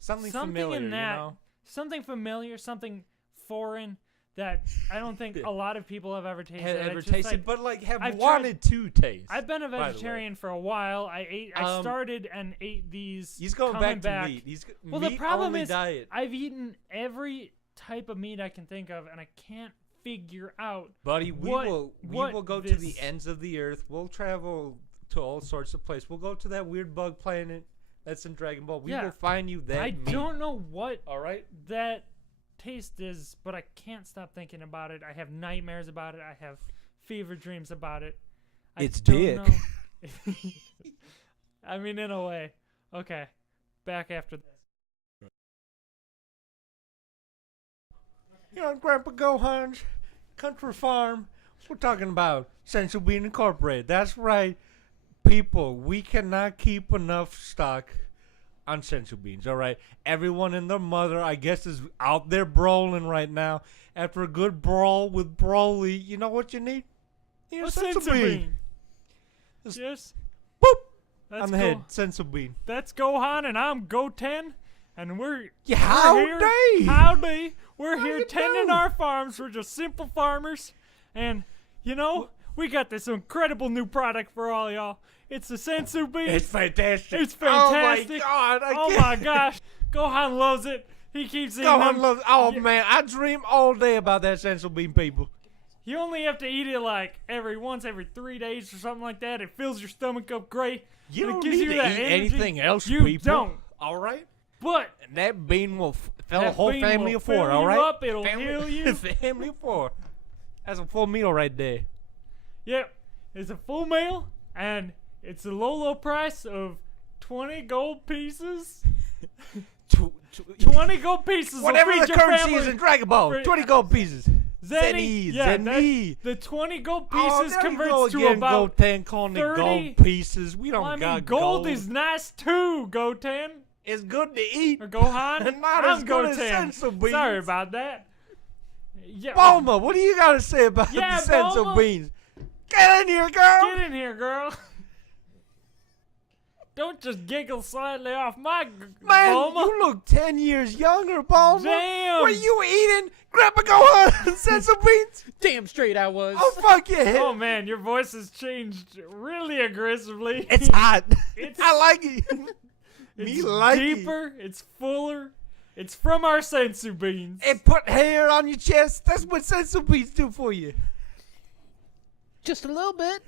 something familiar, in that, something familiar, something foreign that I don't think a lot of people have ever tasted. But like have wanted to taste. I've been a vegetarian for a while. I started and ate these. He's going back to meat. Well, the problem is I've eaten every type of meat I can think of, and I can't figure out. Buddy, we will go to the ends of the earth. We'll travel to all sorts of places. We'll go to that weird bug planet that's in Dragon Ball. We will find you that meat. Don't know what that taste is, but I can't stop thinking about it. I have nightmares about it. I have fever dreams about it. It's dick. I mean, in a way. Okay, back after this. You're on Grandpa Gohan's country farm. We're talking about Sensu Bean Incorporated. That's right. People, we cannot keep enough stock on sensu beans, all right? Everyone and their mother, I guess, is out there brawling right now. After a good brawl with Broly, you know what you need? You need a sensu bean. Yes. Boop! On the head, sensu bean. That's Gohan, and I'm Goten, and we're howdy! Here. Howdy! We're here tending our farms. We're just simple farmers, and, you know, we got this incredible new product for all y'all. It's the sensu bean. It's fantastic. It's fantastic. Oh, my God. Oh, my gosh. Gohan loves it. He keeps eating Gohan them. loves it. Oh, man. I dream all day about that sensu bean, people. You only have to eat it like every 3 days or something like that. It fills your stomach up great. You don't gives need you to that eat energy. anything else, you people. Don't. All right? But that bean will fill a whole family of 4, all right? Up. It'll heal you. Family of 4. That's a full meal right there. Yep. It's a full meal, and it's a low price of 20 gold pieces. 20 gold pieces. Whatever the currency is in Dragon Ball. 20 gold pieces. Zenny. Zenny. The 20 gold pieces converts to again, about Goten calling 30 gold pieces. We don't got gold. Gold is nice too, Goten. It's good to eat. Or Gohan. Not as good as sensu beans. Sorry about that. Yeah. Bulma, what do you got to say about the sensu beans? Get in here, girl. Get in here, girl. Don't just giggle slightly off my Man, Bulma. You look 10 years younger, Bulma. Damn. Were you eating Grandpa Gohan and sensu beans? Damn straight I was. Oh, fuck yeah. Oh, man, your voice has changed really aggressively. It's hot. I like it. It's deeper. It's fuller. It's from our sensu beans. It put hair on your chest. That's what sensu beans do for you. Just a little bit.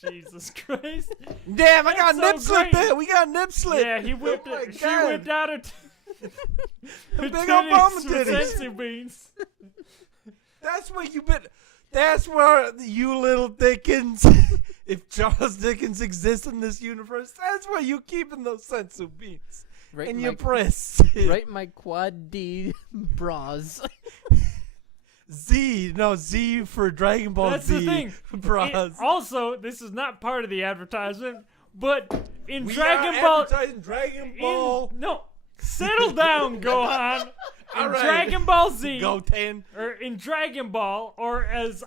Jesus Christ. Damn, I got nip slip there. We got nip slip. Yeah, he whipped it. She whipped out her big old Bulma titties. Sensu beans. That's where you been. That's where you little Dickens, if Charles Dickens exists in this universe, that's where you keeping those sensu beans. Right in your breasts. Right in my quad D bras. Z for Dragon Ball That's Z. the thing. Bras. Also, this is not part of the advertisement, but in we Dragon are Ball. Advertising Dragon Ball. No. Settle down, Gohan. In right. Dragon Ball Z, Goten, or in Dragon Ball, or as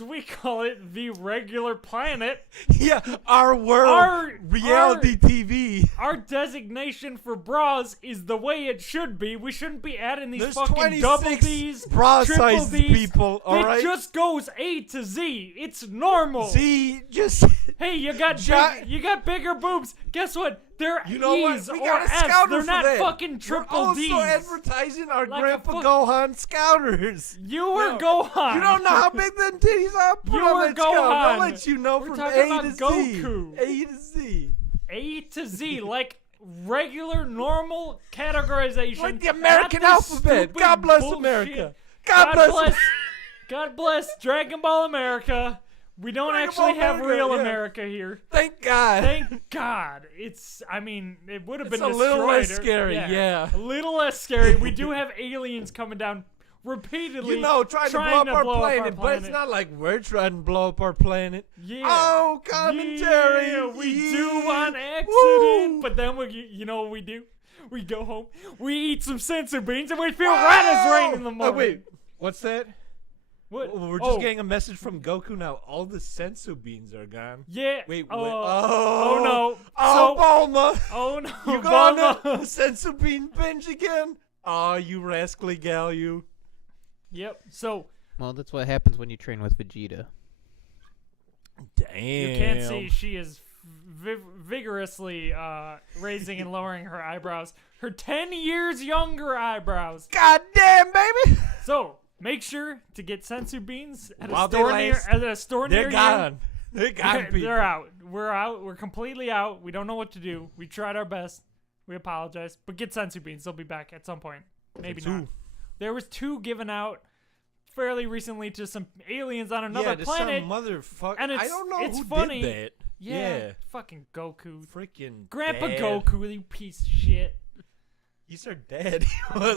we call it, the regular planet. Yeah, our world, reality TV. Our designation for bras is the way it should be. We shouldn't be adding these There's fucking double B's, bra triple size B's. people. All right, it just goes A to Z. It's normal. Z just. Hey, you got bigger boobs. Guess what? They're You know what? E's We or got a F's. scouter They're for not that. fucking triple We're D's. also advertising our Like a Grandpa fuck- Gohan scouters. You were No. Gohan. You don't know how big them titties are? Put You on were that scout. I'll Gohan. let you know We're from talking A about to Z. Goku. A to Z. A to Z, like regular, normal categorization. Like the not American this alphabet. stupid God bless bullshit. America. God God bless. God bless Dragon Ball America. We don't Dragon actually Ball have America, real yeah. America here. Thank God. Thank God. I mean, it would have It's been a little destroyed less scary, yeah. A little less scary. We do have aliens coming down repeatedly. You know, trying to blow up our planet, but it's not like we're trying to blow up our planet. Yeah. Oh, commentary. Yeah, we do on accident. Woo. But then you know what we do? We go home, we eat some sensu beans, and we feel right as rain in the morning. Oh, wait. What's that? What? We're just getting a message from Goku now. All the sensu beans are gone. Yeah. Wait, Oh no. Oh, So- Bulma. Oh no. You going Bulma. to sensu bean binge again? Oh, you rascally gal, you. Yep. So Well, that's what happens when you train with Vegeta. Damn. you can't see she is vigorously raising and lowering her eyebrows. Her 10 years younger eyebrows. God damn, baby. So make sure to get sensu beans at While a they store near last, at a store near They're you. gone. They're gone, people. They're out. We're out. We're completely out. We don't know what to do. We tried our best. We apologize. But get sensu beans. They'll be back at some point. Maybe Two. not. There was 2 given out fairly recently to some aliens on another Yeah, to planet. some motherfucker. And I don't know it's who funny. did that. Yeah, fucking Goku. Freaking Grandpa dad. Goku, you piece of shit. He's our daddy.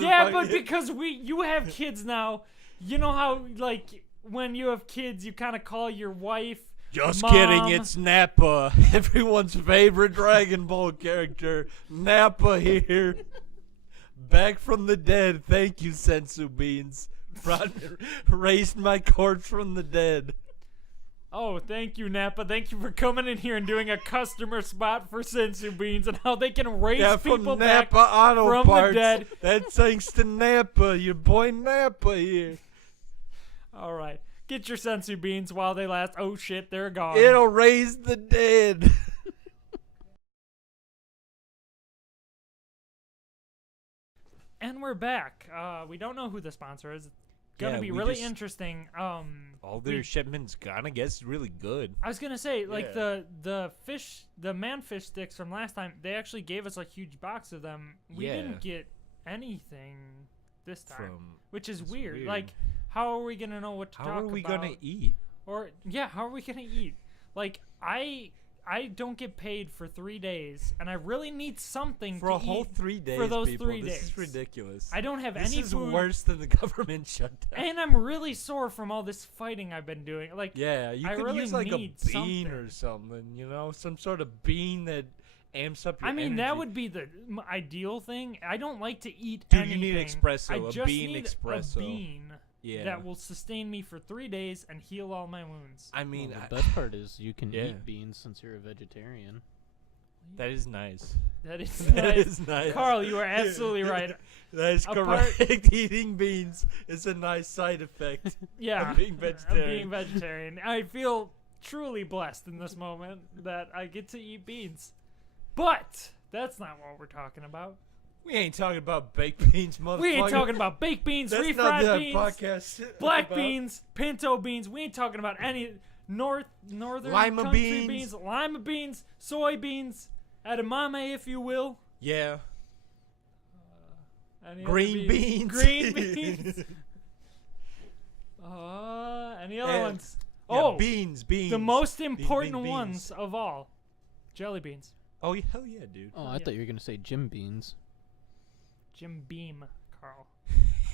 Yeah, but because you have kids now, you know how like when you have kids, you kind of call your wife. Just Mom. kidding, it's Nappa, everyone's favorite Dragon Ball character. Nappa here. Back from the dead. Thank you, Sensu Beans. Raised my corpse from the dead. Oh, thank you, Nappa. Thank you for coming in here and doing a customer spot for sensu beans and how they can raise From people back Nappa Auto from Parts. the dead. That's thanks to Nappa, your boy Nappa here. All right. Get your sensu beans while they last. Oh, shit, they're gone. It'll raise the dead. And we're back. We don't know who the sponsor is. It's going to Yeah, be we really just- interesting. All their shipments gone, I guess, really good. I was gonna say, like Yeah. the manfish sticks from last time, they actually gave us a huge box of them. We Yeah. didn't get anything this time, which is that's weird. weird. Like, how are we gonna know what to How talk are we about? gonna eat? Or yeah, how are we gonna eat? Like, I don't get paid for 3 days, and I really need something For to a whole eat 3 days, for those people. 3 This days. is ridiculous. I don't have This any is food, worse than the government shutdown. and I'm really sore from all this fighting I've been doing. Like, Yeah, you I could really use like a need bean or something. something, you know, some sort of bean that amps up your I mean, that energy. would be the ideal thing. I don't like to eat Dude, anything. you need espresso, I a just bean need espresso. a bean Yeah. that will sustain me for 3 days and heal all my wounds. I mean, Well, the best part is you can Yeah. eat beans since you're a vegetarian. that is nice. That is That nice. is nice. Carl, you are absolutely right. That is Apart- correct. Eating beans is a nice side effect. Yeah, Of being of vegetarian. being vegetarian. I feel truly blessed in this moment that I get to eat beans. But that's not what we're talking about. We ain't talking about baked beans, motherfucker. We ain't talking about baked beans, That's refried not that beans, podcast. black about. beans, pinto beans. We ain't talking about any northern Lima country beans. lima beans, soybeans, edamame, if you will. Yeah. Any other Green beans. Green beans. Any other ones? Yeah, beans. The most Beans, important beans. ones of all. Jelly beans. Oh, hell yeah, dude. Oh, I Yeah. thought you were gonna say Jim Beans. Jim Beam, Carl.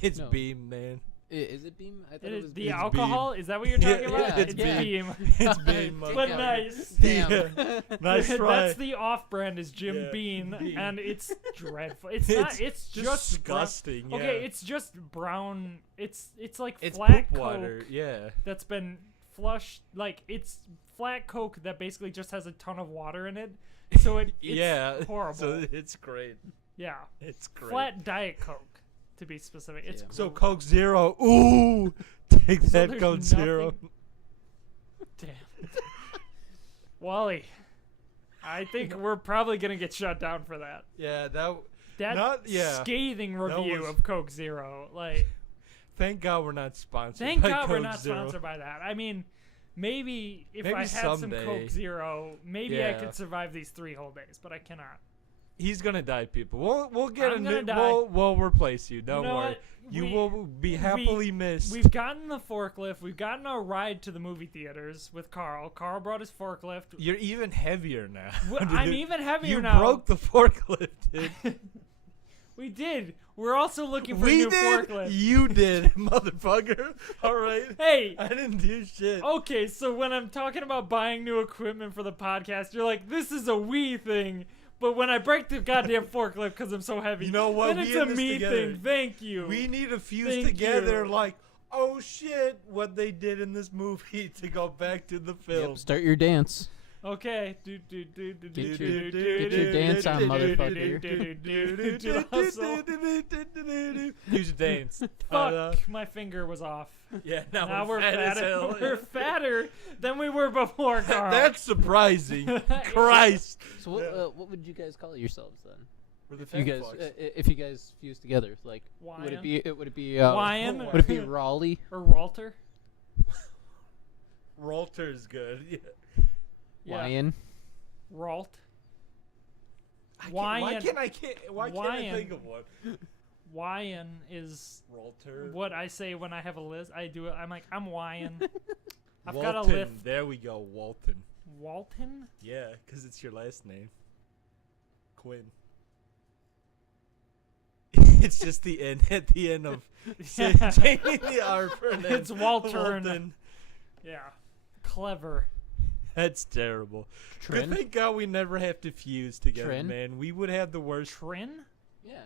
It's No. beam, man. Is it Beam? I thought It it is was the It's alcohol? Is that what you're talking about? yeah, it's yeah. Beam. It's beam, Take But out. nice. Damn. Yeah. Nice try. That's the off-brand is Jim Yeah, Bean, Bean. and it's dreadful. It's not. It's just disgusting. brown. Yeah. Okay, it's just brown. It's like It's flat poop Coke water. Yeah. that's been flushed. Like it's flat Coke that basically just has a ton of water in it. So it's Yeah. horrible. So it's great. Yeah, It's great. flat Diet Coke to be specific. It's Yeah. So Coke Zero. Ooh. Take So that there's Coke Zero. nothing- Damn. Wally. I think we're probably gonna get shut down for that. Yeah, That scathing review of Coke Zero. Like, thank God we're not sponsored. Thank by God Coke we're not Zero. sponsored by that. I mean, maybe if Maybe I had someday. some Coke Zero, maybe I could survive these 3 whole days, but I cannot. He's gonna die, people. We'll get I'm a gonna new. die. We'll replace you. Don't You know worry. what? You will be happily missed. We've gotten the forklift. We've gotten our ride to the movie theaters with Carl. Carl brought his forklift. You're even heavier now. I'm even heavier you now. You broke the forklift, dude. We did. We're also looking for a new forklift. You did, motherfucker. All right. Hey. I didn't do shit. Okay, so when I'm talking about buying new equipment for the podcast, you're like, this is a we thing. But when I break the goddamn forklift because I'm so heavy, you know what? then it's a me thing. Thank you. We need to fuse together like, oh shit, what they did in this movie to go back to the film. Yep, start your dance. Okay. Get your dance on, motherfucker. Use your dance. Fuck, my finger was off. Yeah, now we're fat as fatter. hell. We're fatter than we were before, Carl. That's surprising. Christ. So what would you guys call yourselves then? We're the you guys, if you guys fuse together, like, Wyan? would it be Wyan? Would it be Raleigh or Walter? Walter is good. Yeah. Wyan? Ralt. Why can't I think of one? Wyan is Walter. what I say when I have a list. I do it. I'm like, I'm Wyan. I've Walton. got a lift. There we go, Walton. Walton? Yeah, because it's your last name. Quinn. It's just the N at the end of changing the R for an N. It's Walter. Walton. Yeah. Clever. That's terrible. Trin? Thank God we never have to fuse together, Trin? man. We would have the worst. Trin? Yeah.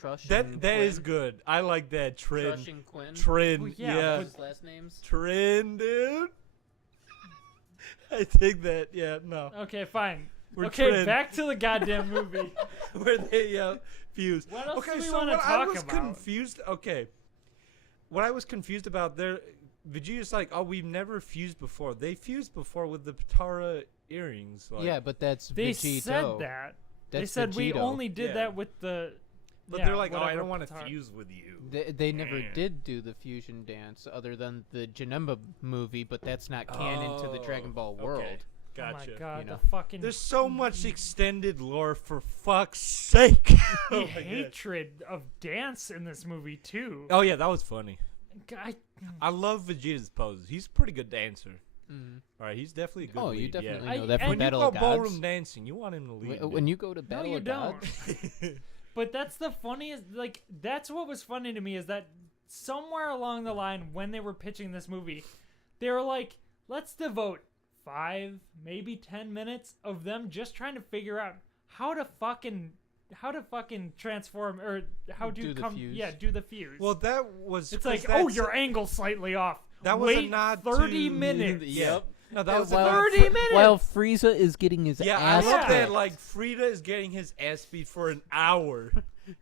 Trush That and is Quinn. good. I like that. Trin. Trush and Quinn. Trin. Well, yeah, yeah. What's his last names? Trin, dude. I think that. Yeah. No. Okay, fine. We're okay, Trin. back to the goddamn movie. Where they fuse. What else okay, do we so want to what I talk was about? confused. Okay. What I was confused about there, Vegeta's like, oh, we've never fused before. They fused before with the Patara earrings. Like, Yeah, but that's They Vegito. said that. They That's said we Vegito. only did Yeah. that with the. But yeah, they're like, oh, I whatever don't want to Patara- fuse with you. They never did do the fusion dance other than the Janemba movie, but that's not canon to the Dragon Ball world. Okay. Oh Gotcha. my god, you know. the fucking. There's so much extended lore, for fuck's sake. the Oh my God. hatred of dance in this movie too. Oh yeah, that was funny. I, I love Vegeta's poses. He's a pretty good dancer. Mm. All right, he's definitely a good Oh, lead, you definitely yeah. know that I- from When you Battle go of Gods. ballroom dancing, you want him to lead. When you go to Battle you of don't. Gods, But that's the funniest. Like that's what was funny to me is that somewhere along the line when they were pitching this movie, they were like, "Let's devote 5, maybe 10 minutes of them just trying to figure out how to fucking transform or how to Do the come fuse. do the fuse." Well, that was. it's 'cause like, oh, that's- your angle's slightly off. That was a Wait nod 30 to- minutes. Yep. No, that was a while, nod 30 minutes. while Frieza is getting his Yeah, ass I love Yeah. that. kicked. Like Frida is getting his ass beat for an hour.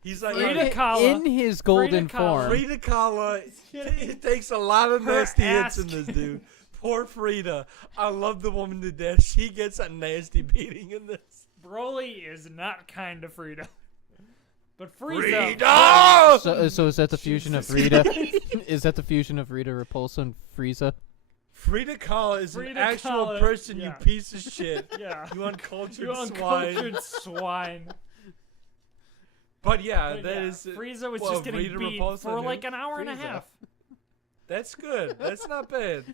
He's like, Frida like, Kahlo. in his golden Kahlo. form. Frida Kahlo. It takes a lot of Her nasty hits ass in this dude. Poor Frida. I love the woman to death. She gets a nasty beating in this. Broly is not kind to Frida. But Frieza. Frida! So is that the fusion of Rita? Is that the fusion of Rita Repulsa and Frieza? Frida Kahlo is an Frida actual Kahlo, person, yeah. you piece of shit. Yeah. You uncultured You swine. uncultured swine. But yeah, But that yeah, is. Frieza was well, just getting Rita beat Repulsa for and like who? an hour and a Frieza. half. That's good. That's not bad.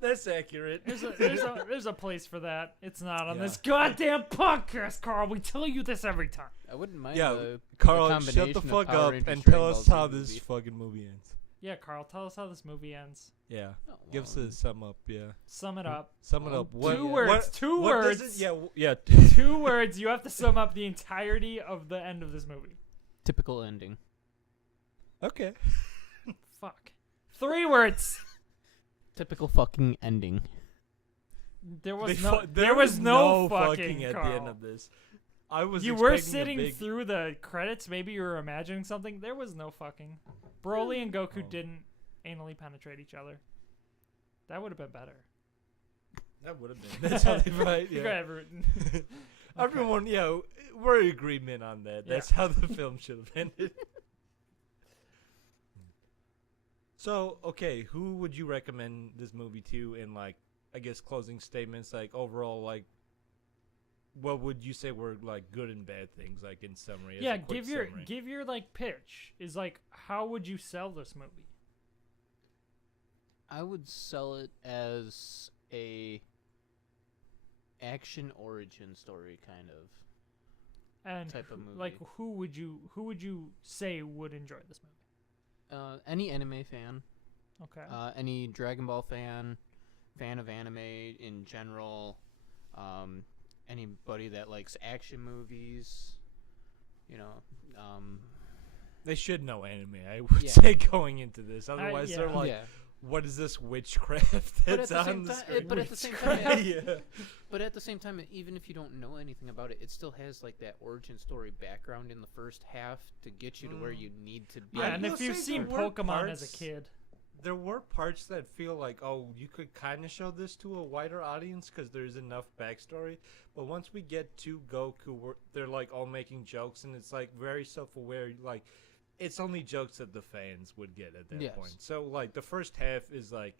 That's accurate. There's a place for that. It's not on Yeah. this goddamn podcast, Carl. We tell you this every time. I wouldn't mind. Yeah, the Carl, combination shut the of fuck Power up Rangers and Dragon tell Ball us Z how this movie. fucking movie ends. Yeah, Carl, tell us how this movie ends. Yeah, Oh, give us well, a sum up. Yeah, Sum it up. sum it up. What, Two what- words. Two what does words. it- yeah. 2 words. You have to sum up the entirety of the end of this movie. typical ending. Okay. Fuck. 3 words. Typical fucking ending. There was They no. fu- There was no fucking at Carl. the end of this. I was. You were expecting a sitting big- through the credits. Maybe you were imagining something. There was no fucking. Broly and Goku Oh. didn't anally penetrate each other. That would have been better. That would have been. That's how they write. You Yeah. got everything. Everyone, we're in agreement on that. That's how the film should have ended. So, okay, who would you recommend this movie to in, like, I guess closing statements, like, overall, like, what would you say were, like, good and bad things, like, in summary? Yeah, give your like pitch. Is like, how would you sell this movie? I would sell it as a action origin story kind of And type of movie. like, who would you say would enjoy this movie? Any anime fan, Okay. any Dragon Ball fan of anime in general, anybody that likes action movies, They should know anime, I would say, going into this. Otherwise, they're like, what is this witchcraft that's on the screen? But at the same time, but at the same time, even if you don't know anything about it, it still has like that origin story background in the first half to get you to where you need to be. Yeah, and if you've seen Pokemon as a kid, there were parts that feel like, oh, you could kind of show this to a wider audience because there's enough backstory. But once we get to Goku, they're like all making jokes, and it's like very self-aware, like. It's only jokes that the fans would get at that point. So, like, the first half is, like,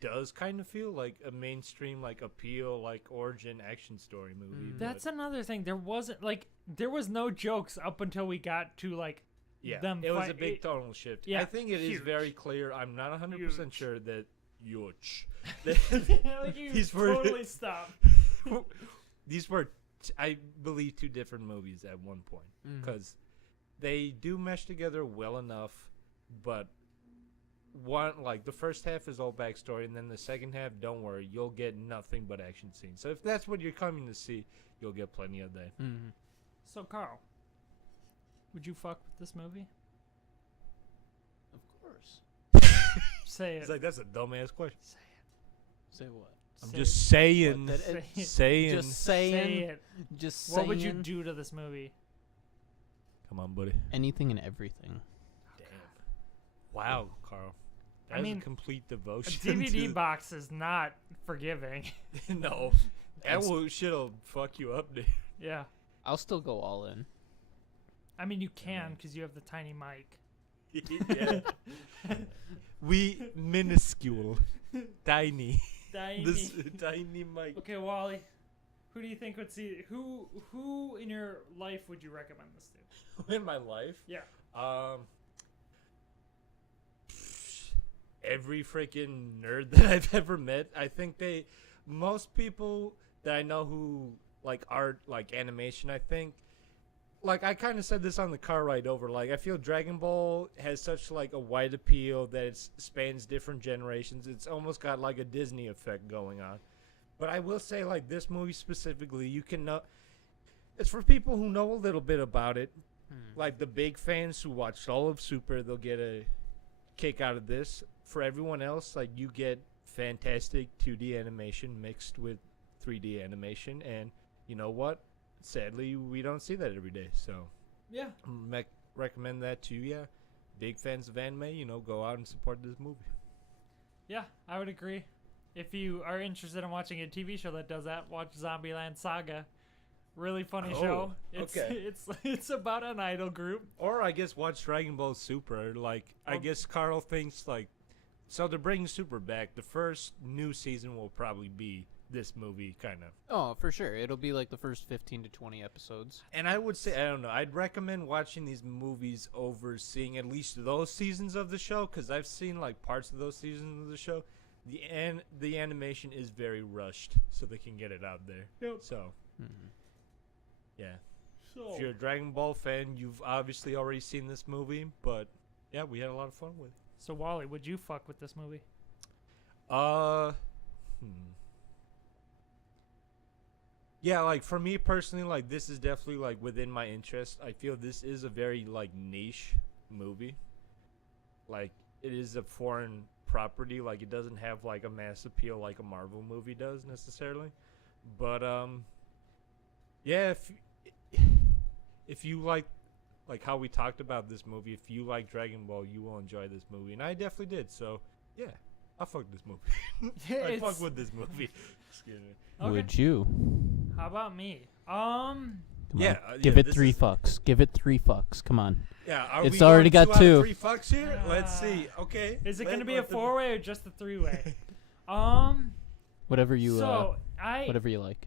does kind of feel like a mainstream, like, appeal, like, origin action story movie. That's another thing. There was no jokes up until we got to, like, them it was a big tonal shift. Yeah, I think it is very clear. I'm not 100% sure that These were totally stop. These were, I believe, two different movies at one point. Because... they do mesh together well enough, but the first half is all backstory, and then the second half, don't worry, you'll get nothing but action scenes. So if that's what you're coming to see, you'll get plenty of that. So, Carl, would you fuck with this movie? Of course. Say it. It's like, that's a dumbass question. Say what? I'm just saying. Just Say saying. it. Just saying. What would you do to this movie? Come on, buddy. Anything and everything. Damn. Wow, Carl. That is a complete devotion. A DVD box is not forgiving. No. That shit'll fuck you up, dude. Yeah. I'll still go all in. I mean, you can because you have the tiny mic. Yeah. We minuscule. Tiny. This tiny mic. Okay, Wally. Who do you think would see? Who in your life would you recommend this to? In my life? Yeah. Every freaking nerd that I've ever met. I think most people that I know who like art, like animation, I think, like I kind of said this on the car ride over, like I feel Dragon Ball has such like a wide appeal that it spans different generations. It's almost got like a Disney effect going on. But I will say, like, this movie specifically, you can know, it's for people who know a little bit about it. Like the big fans who watched all of Super, they'll get a kick out of this. For everyone else, like, you get fantastic 2D animation mixed with 3D animation, and you know what? Sadly, we don't see that every day. So yeah, recommend that to you. Yeah, big fans of anime, go out and support this movie. Yeah, I would agree. If you are interested in watching a TV show that does that, watch Zombieland Saga. Really funny show. It's about an idol group. Or I guess watch Dragon Ball Super. Like, I guess Carl thinks, like, so they're bringing Super back. The first new season will probably be this movie, kind of. Oh, for sure. It'll be like the first 15 to 20 episodes. And I would say, I don't know, I'd recommend watching these movies over seeing at least those seasons of the show, because I've seen, like, parts of those seasons of the show. The animation is very rushed, so they can get it out there. Yep. So, yeah. So, if you're a Dragon Ball fan, you've obviously already seen this movie, but yeah, we had a lot of fun with it. So, Wally, would you fuck with this movie? Yeah, like, for me personally, like, this is definitely, like, within my interest. I feel this is a very, like, niche movie. Like, it is a foreign property. Like, it doesn't have, like, a mass appeal like a Marvel movie does, necessarily. But, yeah, if you like how we talked about this movie, if you like Dragon Ball, you will enjoy this movie. And I definitely did, so, yeah. I fuck this movie. I fuck with this movie. Excuse me. Okay. Would you? How about me? Come Yeah, on. Give it this 3 is- fucks. Give it 3 fucks. Come on. Yeah, are It's we already going got 2 out of 2. 3 fucks here? Let's see. Okay. Is it Let- going to be a let the- 4-way or just a 3-way? Whatever you So whatever you like.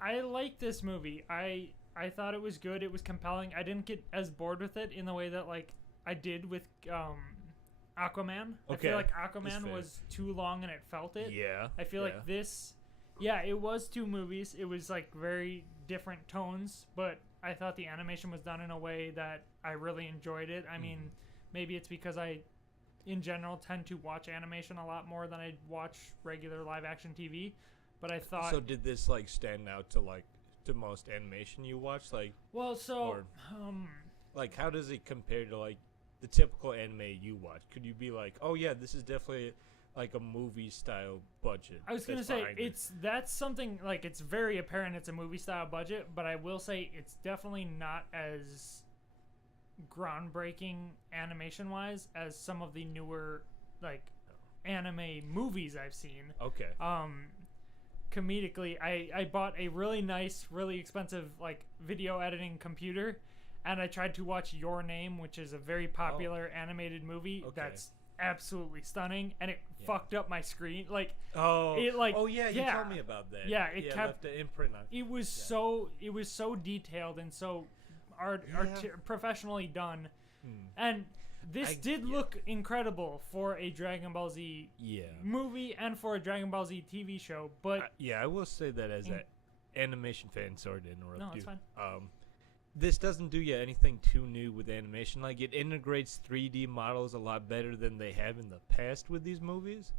I like this movie. I thought it was good. It was compelling. I didn't get as bored with it in the way that like I did with Aquaman. I Okay, feel like that's Aquaman fair. was too long and it felt it. Yeah. I feel like this, yeah, it was 2 movies. It was like very different tones, but I thought the animation was done in a way that I really enjoyed it. I mean, maybe it's because I, in general, tend to watch animation a lot more than I watch regular live action TV. But I thought, So did this like stand out to like the most animation you watched? Like, well, so or- like how does it compare to like the typical anime you watch? Could you be like, oh yeah, this is definitely like a movie style budget? I was gonna that's say behind it. that's something like it's very apparent it's a movie style budget, but I will say it's definitely not as groundbreaking animation wise as some of the newer like anime movies I've seen. Okay. Comedically, I bought a really nice, really expensive like video editing computer, and I tried to watch Your Name, which is a very popular animated movie Okay. that's absolutely stunning, and it Yeah. fucked up my screen. Like Oh. it, like, oh yeah, you yeah. told me about that. Yeah, it left kept- the imprint on. it was so detailed and so professionally done, and this did look incredible for a Dragon Ball Z Yeah. movie and for a Dragon Ball Z TV show. But Yeah, I will say that as an animation fan, sorry to interrupt No, you. it's fine. This doesn't do anything too new with animation. Like it integrates 3D models a lot better than they have in the past with these movies.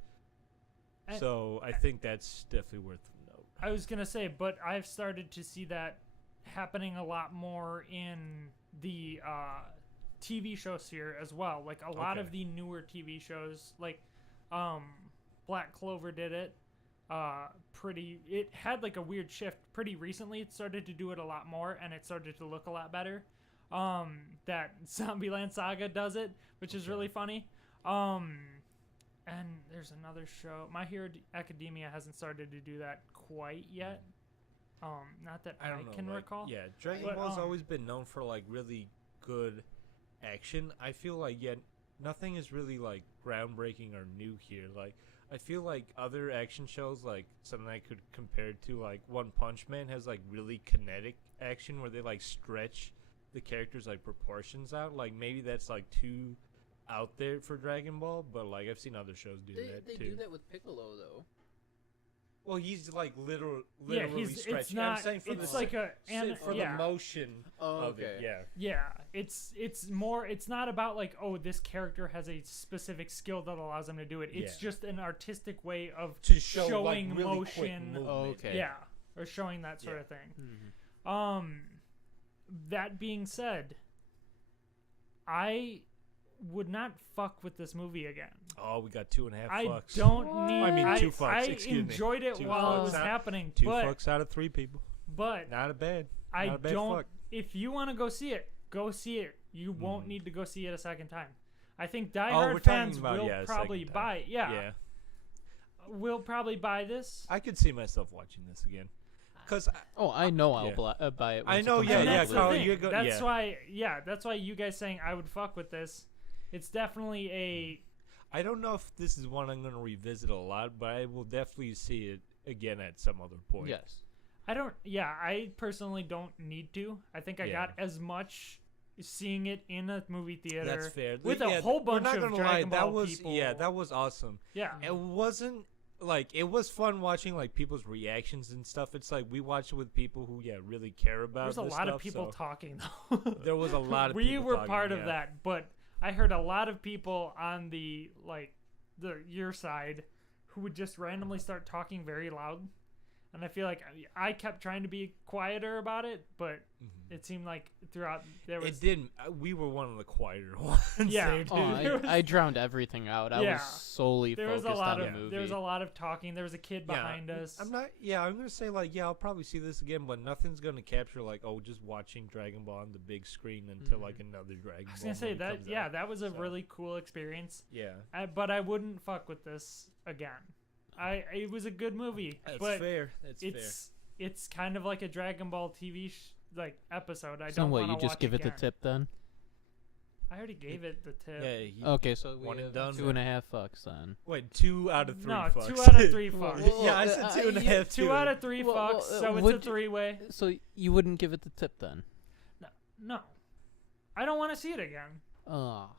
And- So I think that's definitely worth a note. I was gonna say, but I've started to see that happening a lot more in the TV show sphere as well. Like a lot Okay. of the newer TV shows, like Black Clover did it. It had like a weird shift pretty recently. It started to do it a lot more, and it started to look a lot better. That Zombieland Saga does it, which is really funny. And there's another show. My Hero Academia hasn't started to do that quite yet. Not that I, don't know, can like, recall. Yeah, Dragon But, Ball's always been known for like really good action. I feel like nothing is really like groundbreaking or new here. Like I feel like other action shows, like something I could compare to, like One Punch Man has like really kinetic action where they like stretch the characters like proportions out. Like maybe that's like too out there for Dragon Ball, but like I've seen other shows do that They too. do that with Piccolo though. Well, he's like literally It's stretching. not. I'm saying for It's the like a. for yeah. the motion Oh, of it. okay. Yeah. Yeah, it's more. It's not about like, oh, this character has a specific skill that allows him to do it. It's Yeah. just an artistic way of To show showing like really quick motion. movement. Oh, okay. Yeah, or showing that sort Yeah. of thing. Mhm. That being said, I would not fuck with this movie again. Oh, we got 2.5 I fucks. don't need. I mean, 2 fucks, I excuse me. enjoyed it 2 while it fucks was out- happening, 2 but fucks out of 3 people. but Not a bad. I not a bad don't. fuck. If you want to go see it, go see it. You won't need to go see it a second time. I think we're diehard talking fans about, will yeah, a probably second time. buy. Yeah, Yeah. will probably buy this. I could see myself watching this again. Because Oh, I know I'll Yeah. buy it. I once it know, comes yeah, out And yeah, that's the Carl, thing. you're go- That's yeah. why. Yeah, that's why you guys saying I would fuck with this. It's definitely a. I don't know if this is one I'm going to revisit a lot, but I will definitely see it again at some other point. Yes. I don't. Yeah, I personally don't need to. I think I Yeah. got as much seeing it in a movie theater. That's fair. With Yeah, a whole we're bunch not of gonna Dragon lie, Ball that was people. yeah, that was awesome. Yeah. It wasn't like it was fun watching like people's reactions and stuff. It's like we watched it with people who really care about. There's a this lot of stuff, people so talking though. There was a lot of we people were talking, part of yeah. that, but I heard a lot of people on your side who would just randomly start talking very loud, And I feel like I kept trying to be quieter about it, but it seemed like throughout there was. It didn't. We were one of the quieter ones. Yeah. I drowned everything out. I was solely focused on the movie. There was a lot of talking. There was a kid behind us. I'm gonna say like I'll probably see this again, but nothing's gonna capture like just watching Dragon Ball on the big screen until like another Dragon Ball. I was gonna say that. Yeah, that was a really cool experience. Yeah. But I wouldn't fuck with this again. It was a good movie. That's but fair. That's fair. It's kind of like a Dragon Ball TV episode. I so don't what? want You to just watch give again. it the tip then? I already gave it the tip. Yeah. Okay, so we one and have done. 2.5 fucks then. Wait, 2 out of 3 No, fucks. 2 out of 3 fucks. Yeah, I said 2.5. 2 out of 3 fucks. So it's a 3-way. So you wouldn't give it the tip then? No, I don't want to see it again.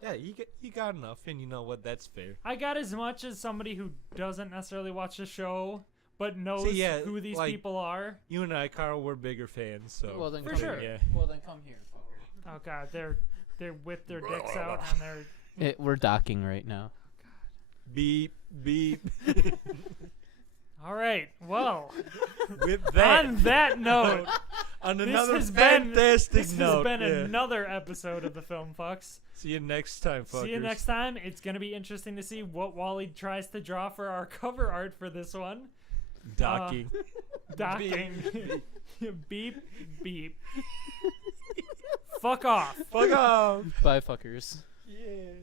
Yeah, you got enough, and you know what? That's fair. I got as much as somebody who doesn't necessarily watch the show, but knows who these people are. You and I, Carl, we're bigger fans, so well, then for sure. Yeah. Well, then come here. Oh God, they're whip their dicks out and they're. We're docking right now. Beep beep. All right. Well, with that, on that note, on another fantastic this note, has been another episode of the Film Fucks. See you next time, fuckers. See you next time. It's gonna be interesting to see what Wally tries to draw for our cover art for this one. Docking. Docking. Beep beep. Fuck off. Fuck off. Bye, fuckers. Yeah.